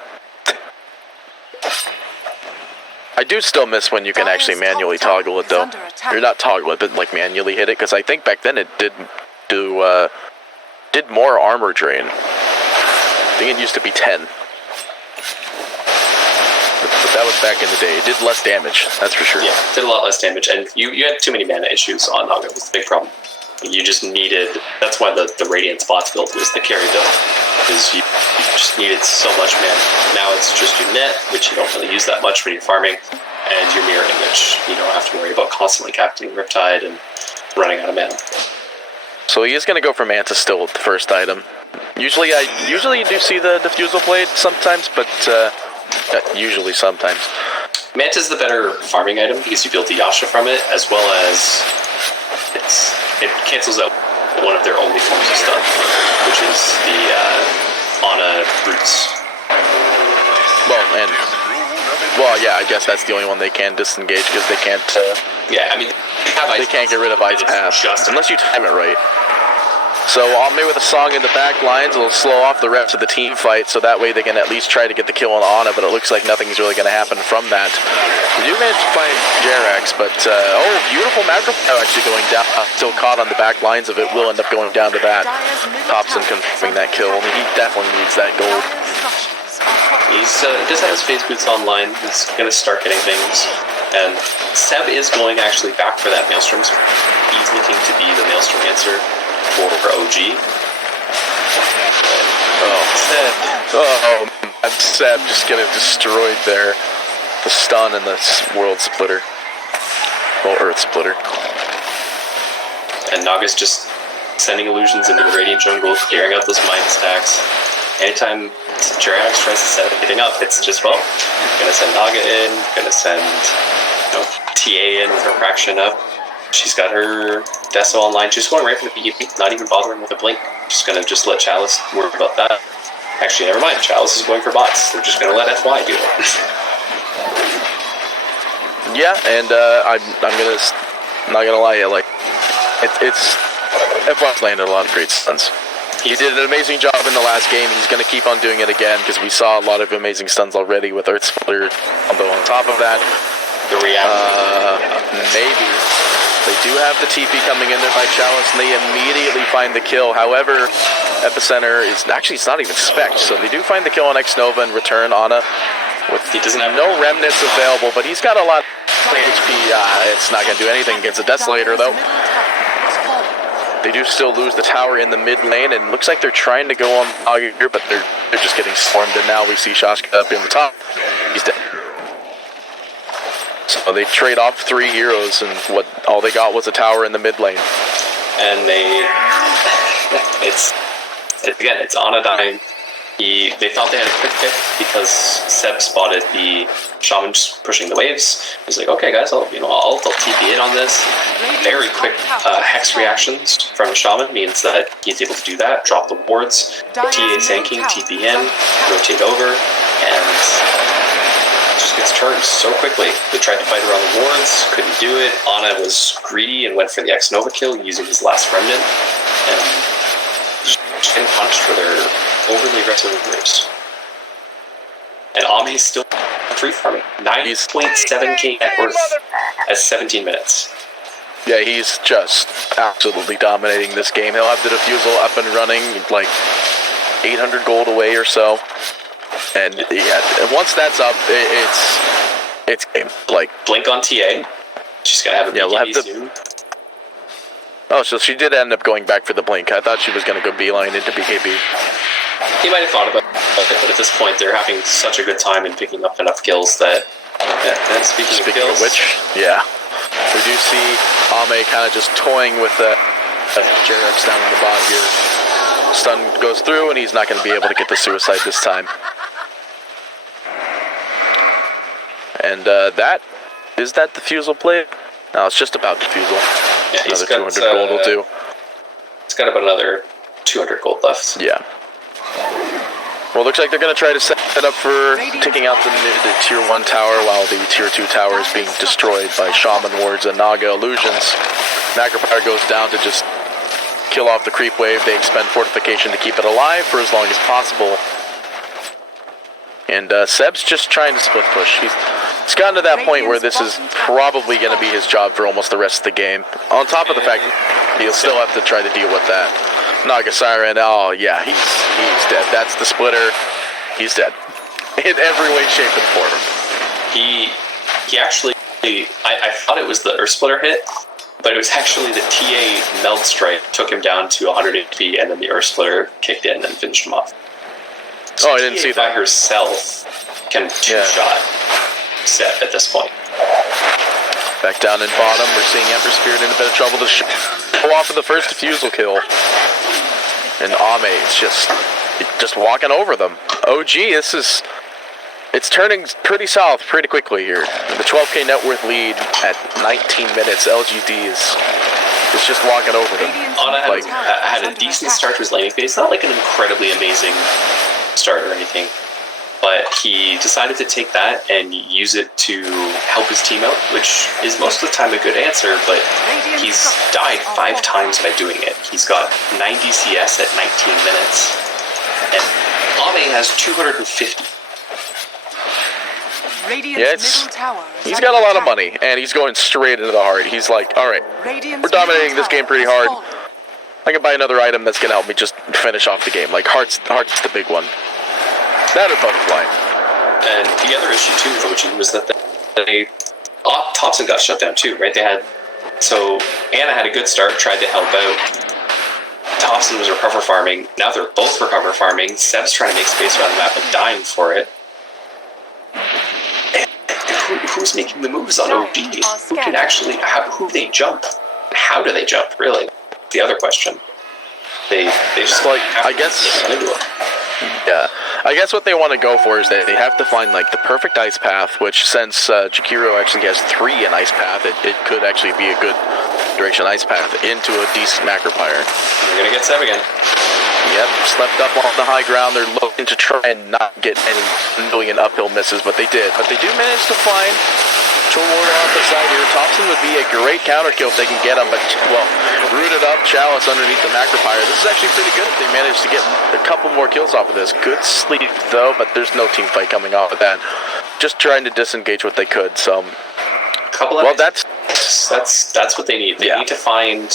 I do still miss when you can actually manually toggle it, though. Or not toggle it, but like manually hit it, because I think back then it did more armor drain. I think it used to be 10. But that was back in the day. It did less damage, that's for sure. Yeah, it did a lot less damage, and you had too many mana issues on Naga. It was the big problem. You just needed, that's why the Radiant Spots build was the carry build, because you just needed so much mana. Now it's just your net, which you don't really use that much when you're farming, and your mirroring, which you don't have to worry about constantly casting Riptide and running out of mana. So he is going to go for Manta still with the first item. Usually you do see the Diffusal Blade sometimes, but usually sometimes. Manta's the better farming item because you build the Yasha from it, as well as it cancels out one of their only forms of stun, which is the Ana Roots. Well, yeah, I guess that's the only one they can disengage because they can't. Yeah, I mean, they can't get rid of Ice Pass unless you time it right. So Ame with a song in the back lines will slow off the rest of the team fight, so that way they can at least try to get the kill on Ana, but it looks like nothing's really going to happen from that. We do manage to find Jerax, but beautiful macro actually going down, still caught on the back lines of it, will end up going down to that. Thompson confirming that kill. I mean, he definitely needs that gold. He does have his phase boots online. He's going to start getting things. And Seb is going actually back for that Maelstrom. He's looking to be the Maelstrom answer for OG. Seb just getting destroyed there. The stun and the World Splitter. Well, Earth Splitter. And Naga's just sending illusions into the Radiant Jungle, clearing out those mind stacks. Anytime Jerax tries to set anything up, it's just, well, gonna send Naga in, gonna send TA in with her fraction up. She's got her Deso online. She's going right for the PvP, not even bothering with a blink. Just gonna let Chalice worry about that. Actually, never mind. Chalice is going for bots. They're just gonna let FY do it. Yeah, and I'm not gonna lie, it's FY's landed a lot of great stuns. He did an amazing job in the last game. He's going to keep on doing it again because we saw a lot of amazing stuns already with Earth Splitter combo on top of that. The reaction. Maybe. They do have the TP coming in there by Chalice, and they immediately find the kill. However, EPICENTER is actually, it's not even spec'd, so they do find the kill on X-Nova and return Ana. He doesn't have no remnants available, but he's got a lot of HP. It's not going to do anything against a Desolator, though. They do still lose the tower in the mid lane, and looks like they're trying to go on Naga here, but they're just getting swarmed, and now we see Shashka up in the top. He's dead. So they trade off 3 heroes, and all they got was a tower in the mid lane. And it's Ana dying. They thought they had a quick pick because Seb spotted the Shaman just pushing the waves. He's like, okay guys, I'll TP in on this. Very quick hex reactions from a Shaman means that he's able to do that, drop the wards, TA Sandking, TP in, rotate over, and just gets turned so quickly. They tried to fight around the wards, couldn't do it. Ana was greedy and went for the X-Nova kill using his last remnant, and just getting punished for their overly aggressive moves. And Ame's still free farming. 9.7k net worth at 17 minutes. Yeah, he's just absolutely dominating this game. He'll have the Diffusal up and running, like 800 gold away or so. And yeah, once that's up, it's game. Like blink on TA. She's gonna have a BKB soon. Oh, so she did end up going back for the blink. I thought she was gonna go beeline into BKB. He might have thought about it, but at this point, they're having such a good time in picking up enough kills that. Speaking of which, yeah, we do see Ame kind of just toying with the Jerax down in the bot here. Stun goes through, and he's not going to be able to get the suicide this time. And that Diffusal play? No, it's just about Diffusal. Yeah, he's another got 200 gold will do. He's got about another 200 gold left. Yeah. Well, it looks like they're going to try to set it up for taking out the tier 1 tower while the tier 2 tower is being destroyed by Shaman Wards and Naga Illusions. Macropower goes down to just kill off the creep wave. They expend fortification to keep it alive for as long as possible. And Seb's just trying to split push. It's gotten to that point where this is probably going to be his job for almost the rest of the game. On top of the fact he'll still have to try to deal with that. Naga Siren, oh yeah, he's dead. That's the splitter. He's dead. In every way, shape, and form. He actually, I thought it was the Earth Splitter hit, but it was actually the TA Melt Strike took him down to 100 HP, and then the Earth Splitter kicked in and finished him off. So I didn't see that. by herself can two-shot Set at this point. Back down in bottom, we're seeing Ember Spirit in a bit of trouble to pull off of the first defusal kill. And Ame is just walking over them. OG, it's turning pretty south pretty quickly here. The 12k net worth lead at 19 minutes. LGD is just walking over them. Ana had a decent start to his laning phase. Not like an incredibly amazing start or anything, but he decided to take that and use it to help his team out, which is most of the time a good answer, but he's died 5 times by doing it. He's got 90 CS at 19 minutes, and Ame has 250. Yeah, he's got a lot of money, and he's going straight into the heart. He's like, alright, we're dominating this game pretty hard. I can buy another item that's going to help me just finish off the game. Like, Heart's the big one. That or Butterfly. And the other issue, too, with OG was that Thompson got shut down, too, right? So Ana had a good start, tried to help out. Thompson was recover farming. Now they're both recover farming. Seb's trying to make space around the map and dying for it. Who's making the moves on OG? Who can actually, who they jump? How do they jump, really? The other question. They just like, I guess, yeah, I guess what they want to go for is that they have to find like the perfect ice path, which since Jakiro actually has 3 in ice path, it could actually be a good duration ice path into a decent macro pyre. They're gonna get Seb again. Yep, slept up on the high ground. They're looking to try and not get any million uphill misses, but they did. But they do manage to find Troll Warrior off the side here. Thompson would be a great counter kill if they can get him, but, well, rooted up Chalice underneath the macro pyre. This is actually pretty good if they manage to get a couple more kills off of this. Good sleep, though, but there's no team fight coming off of that. Just trying to disengage what they could, so... Well, that's what they need. They need to find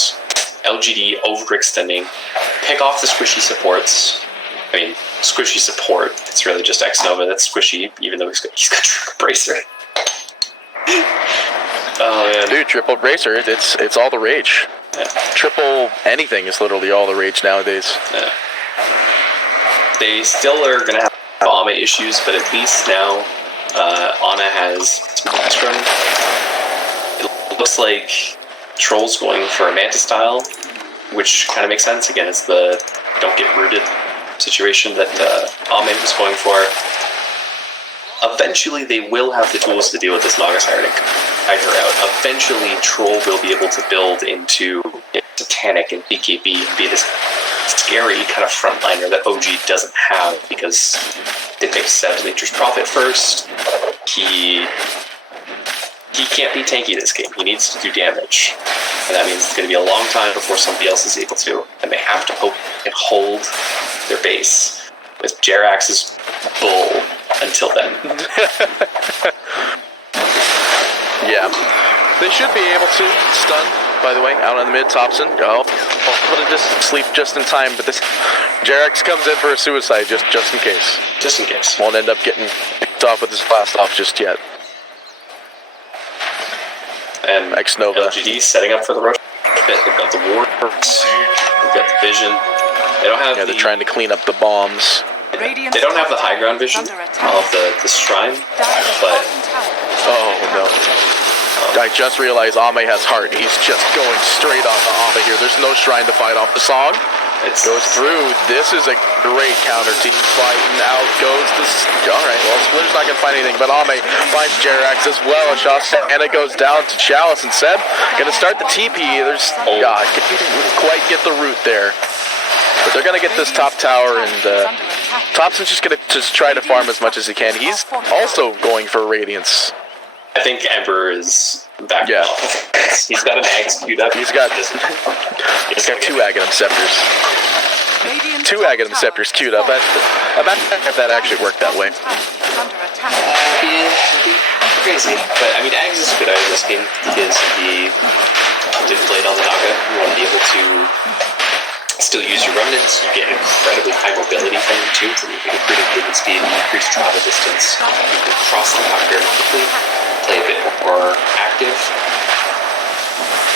LGD overextending, pick off the squishy supports. I mean, squishy support. It's really just X-Nova that's squishy, even though he's got Triple Bracer. Oh man, dude, Triple Bracer, it's all the rage. Yeah. Triple anything is literally all the rage nowadays. Yeah. They still are gonna have Ame issues, but at least now Ana has Maelstrom. It looks like Troll's going for a Manta style, which kind of makes sense. Again, it's the don't get rooted situation that Ame was going for. Eventually, they will have the tools to deal with this Naga Siren and Hydra out. Eventually, Troll will be able to build into Satanic and BKB and be this scary kind of frontliner that OG doesn't have because they picked 7 Nature's Prophet first. He can't be tanky this game. He needs to do damage. And that means it's going to be a long time before somebody else is able to. And they have to hope and hold their base with Jerax's bull until then. Yeah. They should be able to. Stun, by the way, out on the mid. Thompson. Oh. I'm going to just sleep just in time, but this Jerax comes in for a suicide just in case. Just in case. Won't end up getting picked off with his blast off just yet. And X-Nova. LGD setting up for the rush. They've got the ward. They've got the vision. They don't have they're trying to clean up the bombs. They don't have the high ground vision of the shrine, but... Oh, no. I just realized Ame has heart. He's just going straight on to Ame here. There's no shrine to fight off the song. It goes through. This is a great counter team fight, and out goes this. Alright, well, Splitter's not going to find anything, but Ame finds Jerax as well. And it goes down to Chalice and Seb. Going to start the TP. There's, God, couldn't quite get the root there. But they're going to get this top tower, and Thompson's just going to try to farm as much as he can. He's also going for Radiance. I think Ember is back. Yeah. He's got an axe queued up. He's got 2 Aghanim Scepters. 2 Aghanim Scepters queued up. Imagine if that actually worked that way. crazy. But I mean, Ags is a good item in this game because he did play it on the Naga. You want to be able to still use your remnants. You get incredibly high mobility from them too. So you can improve movement speed, increase travel distance. You can cross the map very quickly, play a bit more active.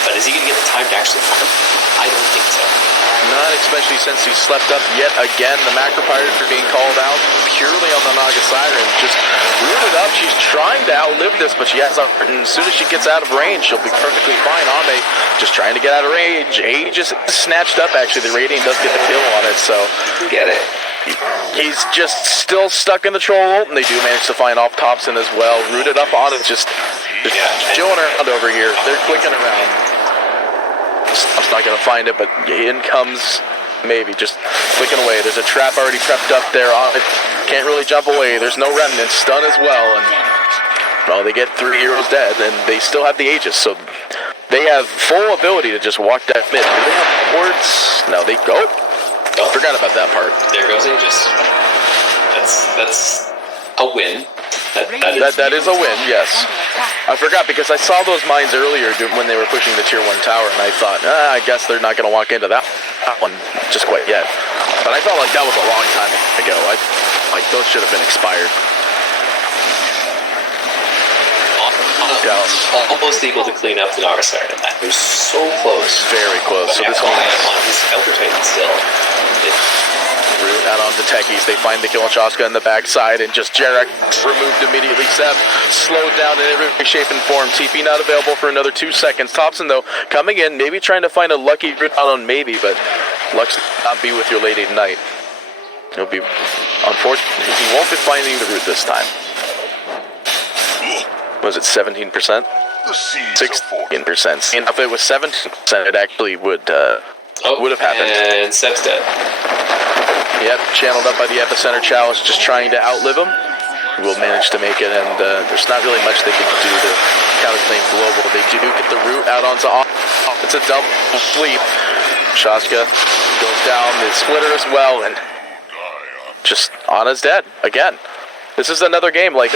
But is he going to get the time to actually farm? I don't think so. Not especially since he slept up yet again. The macro pirates are being called out purely on the Naga Siren. Just rooted up. She's trying to outlive this, but she has a, and as soon as she gets out of range, she'll be perfectly fine. Ame just trying to get out of range. A just snatched up, actually. The Radiant does get the kill on it, so. Get it. He's just still stuck in the troll ult, and they do manage to find off Thompson as well. Rooted up on it, just chilling around over here. They're clicking around. I'm not going to find it, but in comes maybe just clicking away. There's a trap already prepped up there on it. Can't really jump away. There's no remnants. Stun as well. And, well, they get 3 heroes dead, and they still have the Aegis. So they have full ability to just walk that mid. Do they have wards? No, they go. Oh, forgot about that part. There goes Aegis. That's a win. That is a win, yes. I forgot because I saw those mines earlier when they were pushing the tier 1 tower, and I thought, I guess they're not going to walk into that one just quite yet. But I felt like that was a long time ago. Like those should have been expired. Almost able to clean up the Naga Siren in that. It was so close. Very close. So this one on his Elder Titan still. Root out onto Techies. They find the kill on Shaska in the backside, and just Jarek removed immediately. Seb slowed down in every shape and form. TP not available for another 2 seconds. Thompson, though, coming in, maybe trying to find a lucky root out on maybe, but luck's not be with your lady tonight. He'll be, unfortunately, he won't be finding the root this time. Was it 17%? 16%. And if it was 17%, it actually would have happened. And Seb's dead. Yep, channeled up by the Epicenter Chalice, just trying to outlive him. Will manage to make it, and there's not really much they can do to counterclaim global. They do get the root out onto off. It's a double sweep. Shaska goes down, the splitter as well, and just Anna's dead again. This is another game, like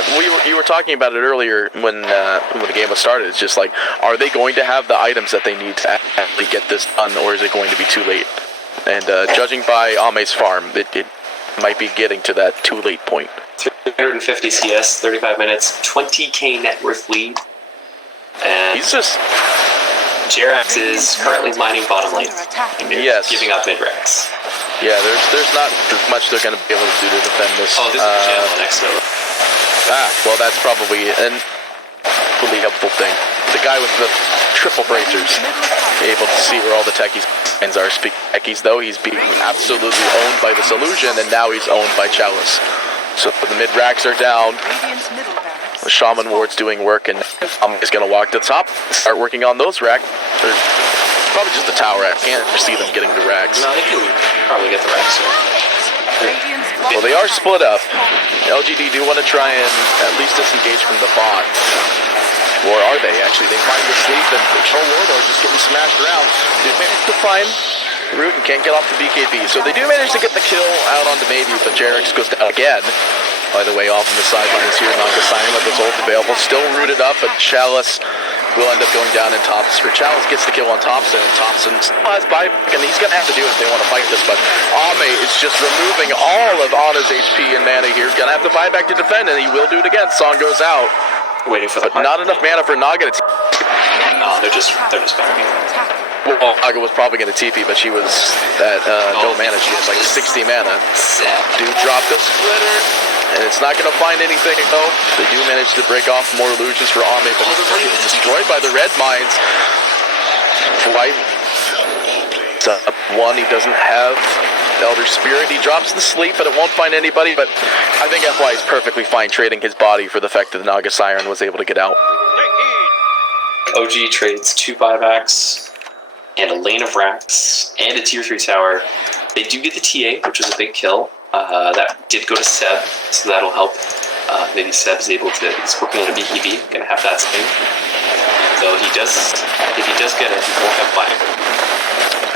you were talking about it earlier when the game was started. It's just like, are they going to have the items that they need to actually get this done, or is it going to be too late? And judging by Ame's farm, it might be getting to that too late point. 350 CS, 35 minutes, 20k net worth lead. And he's just... Jerax is currently mining bottom lane. Yes. Giving up mid-rex. Yeah, there's not much they're going to be able to do to defend this. Oh, this is the channel next to it. Well, that's probably an equally helpful thing. The guy with the triple bracers, able to see where all the techies are. Speaking of techies, though, he's being absolutely owned by this illusion, and now he's owned by Chalice. So the mid-racks are down. The Shaman Ward's doing work, and is going to walk to the top, start working on those racks. Probably just the tower. I can't see them getting the racks. No, they can probably get the racks. Well, they are split up. LGD do want to try and at least disengage from the bot. Or are they, actually? They find the sleep, and Control Warlord just getting smashed around. They manage to find Root and can't get off the BKB. So they do manage to get the kill out onto maybe, but Jerax goes down again. By the way, off on the sidelines here, Naga Siren with his ult available. Still rooted up, but Chalice will end up going down in Thompson. Chalice gets the kill on Thompson, and Thompson still has buyback, and he's going to have to do it if they want to fight this, but Ame is just removing all of Anna's HP and mana here. Going to have to buy back to defend, and he will do it again. Song goes out. Waiting for the but not enough mana for Naga to no, they're just backing. Well, Naga was probably going to TP, but she was at no mana. She has like 60 mana. Do drop the splitter, and it's not going to find anything, though. They do manage to break off more illusions for Ame, but it's destroyed by the red mines. White. One, he doesn't have Elder Spirit. He drops the sleep, but it won't find anybody. But I think FY is perfectly fine trading his body for the fact that the Naga Siren was able to get out. OG trades 2 buybacks and a lane of racks and a tier 3 tower. They do get the TA, which is a big kill. That did go to Seb, so that'll help. Maybe Seb's able to, he's working on a BKB, gonna have that thing. Though he does, if he does get it, he won't have fire.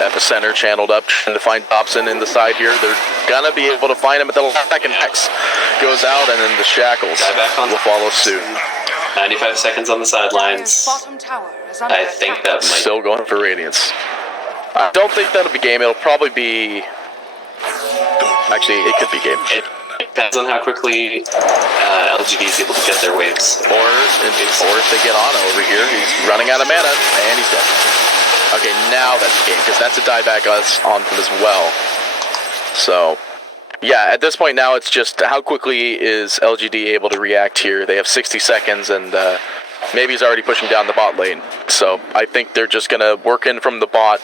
Epicenter channeled up, trying to find Thompson in the side here. They're gonna be able to find him at the second X. Goes out, and then the Shackles will follow suit. 95 seconds on the sidelines. Bottom tower is under I think attack. that might. Still going for Radiance. I don't think that'll be game. It'll probably be... Actually, it could be game. It depends on how quickly LGD is able to get their waves. Or if they get Ana over here. He's running out of mana, and he's dead. Okay, now that's game, because that's a dieback on him as well. So... Yeah, at this point now it's just how quickly is LGD able to react here. They have 60 seconds and maybe he's already pushing down the bot lane. So I think they're just going to work in from the bot,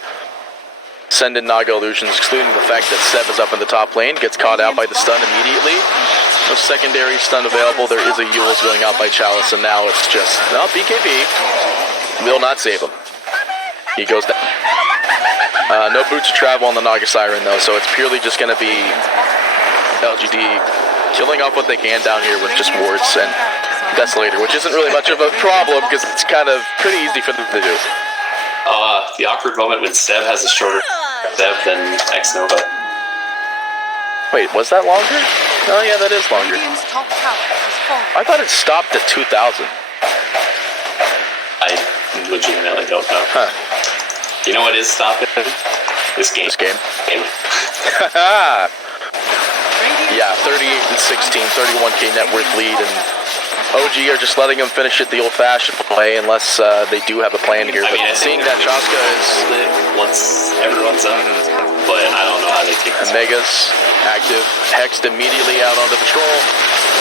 send in Naga Illusions, excluding the fact that Seb is up in the top lane, gets caught out by the stun immediately. No secondary stun available. There is a Eul's going out by Chalice and now it's just, no, BKB will not save him. He goes down. No boots of travel on the Naga Siren though, so it's purely just going to be LGD killing off what they can down here with just wards and Desolator, which isn't really much of a problem because it's kind of pretty easy for them to do. The awkward moment when Seb has a shorter Seb than X-Nova. Wait, was that longer? Oh yeah, that is longer. Radiant's top tower has fallen. I thought it stopped at 2,000. I legitimately don't know. Huh. You know what is stopping? This game. Haha! Yeah, 38 and 16, 31k net worth lead, and OG are just letting them finish it the old-fashioned way unless they do have a plan here. I mean, I seeing think that Chaska is split once everyone's up, but I don't know how they take this. Mega's active, hexed immediately out onto the troll.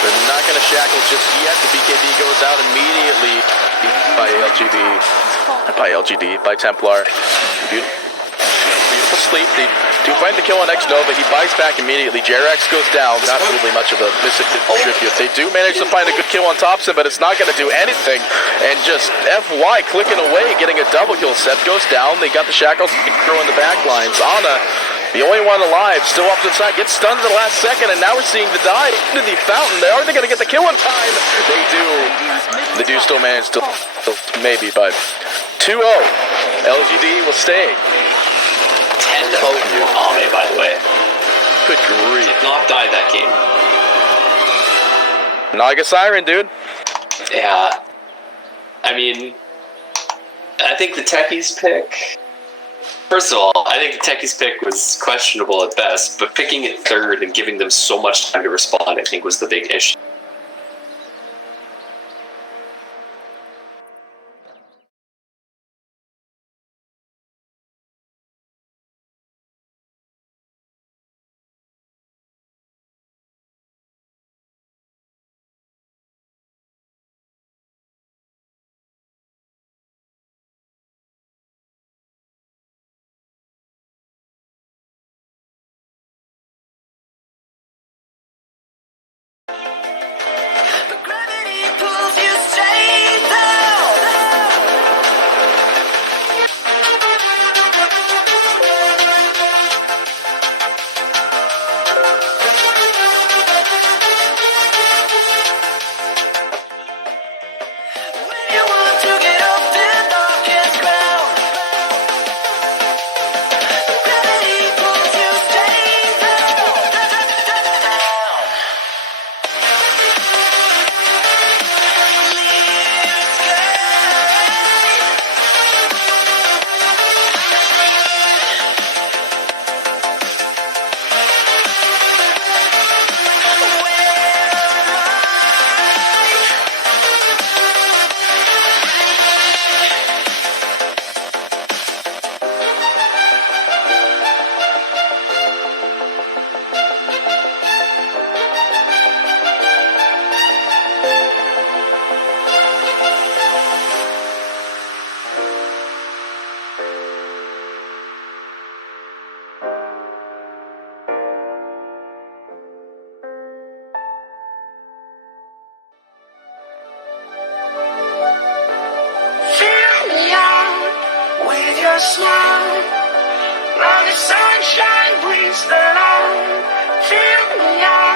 They're not going to shackle just yet. The BKB goes out immediately by Templar. Beautiful sleep. They do find the kill on X-Nova. He buys back immediately. Jerax goes down. Not really much of a tribute. They do manage to find a good kill on Thompson, but it's not going to do anything. And just FY clicking away, getting a double kill. Seth goes down. They got the shackles throwing the back lines. Ana, the only one alive, still off to the side, gets stunned at the last second, and now we're seeing the dive into the fountain. Are they going to get the kill in time? They do. They do still manage to, maybe, but 2-0. LGD will stay. 10-0 Ingame, by the way. Good grief. Did not die that game. Naga Siren, dude. Yeah. I mean, I think the Techies pick... First of all, I think the Techies pick was questionable at best, but picking it third and giving them so much time to respond, I think, was the big issue. But gravity pulls you straight down. When you want to get off the darkest ground, gravity pulls you straight down. Fill me out with your smile. Now the sunshine brings the light. Fill me out.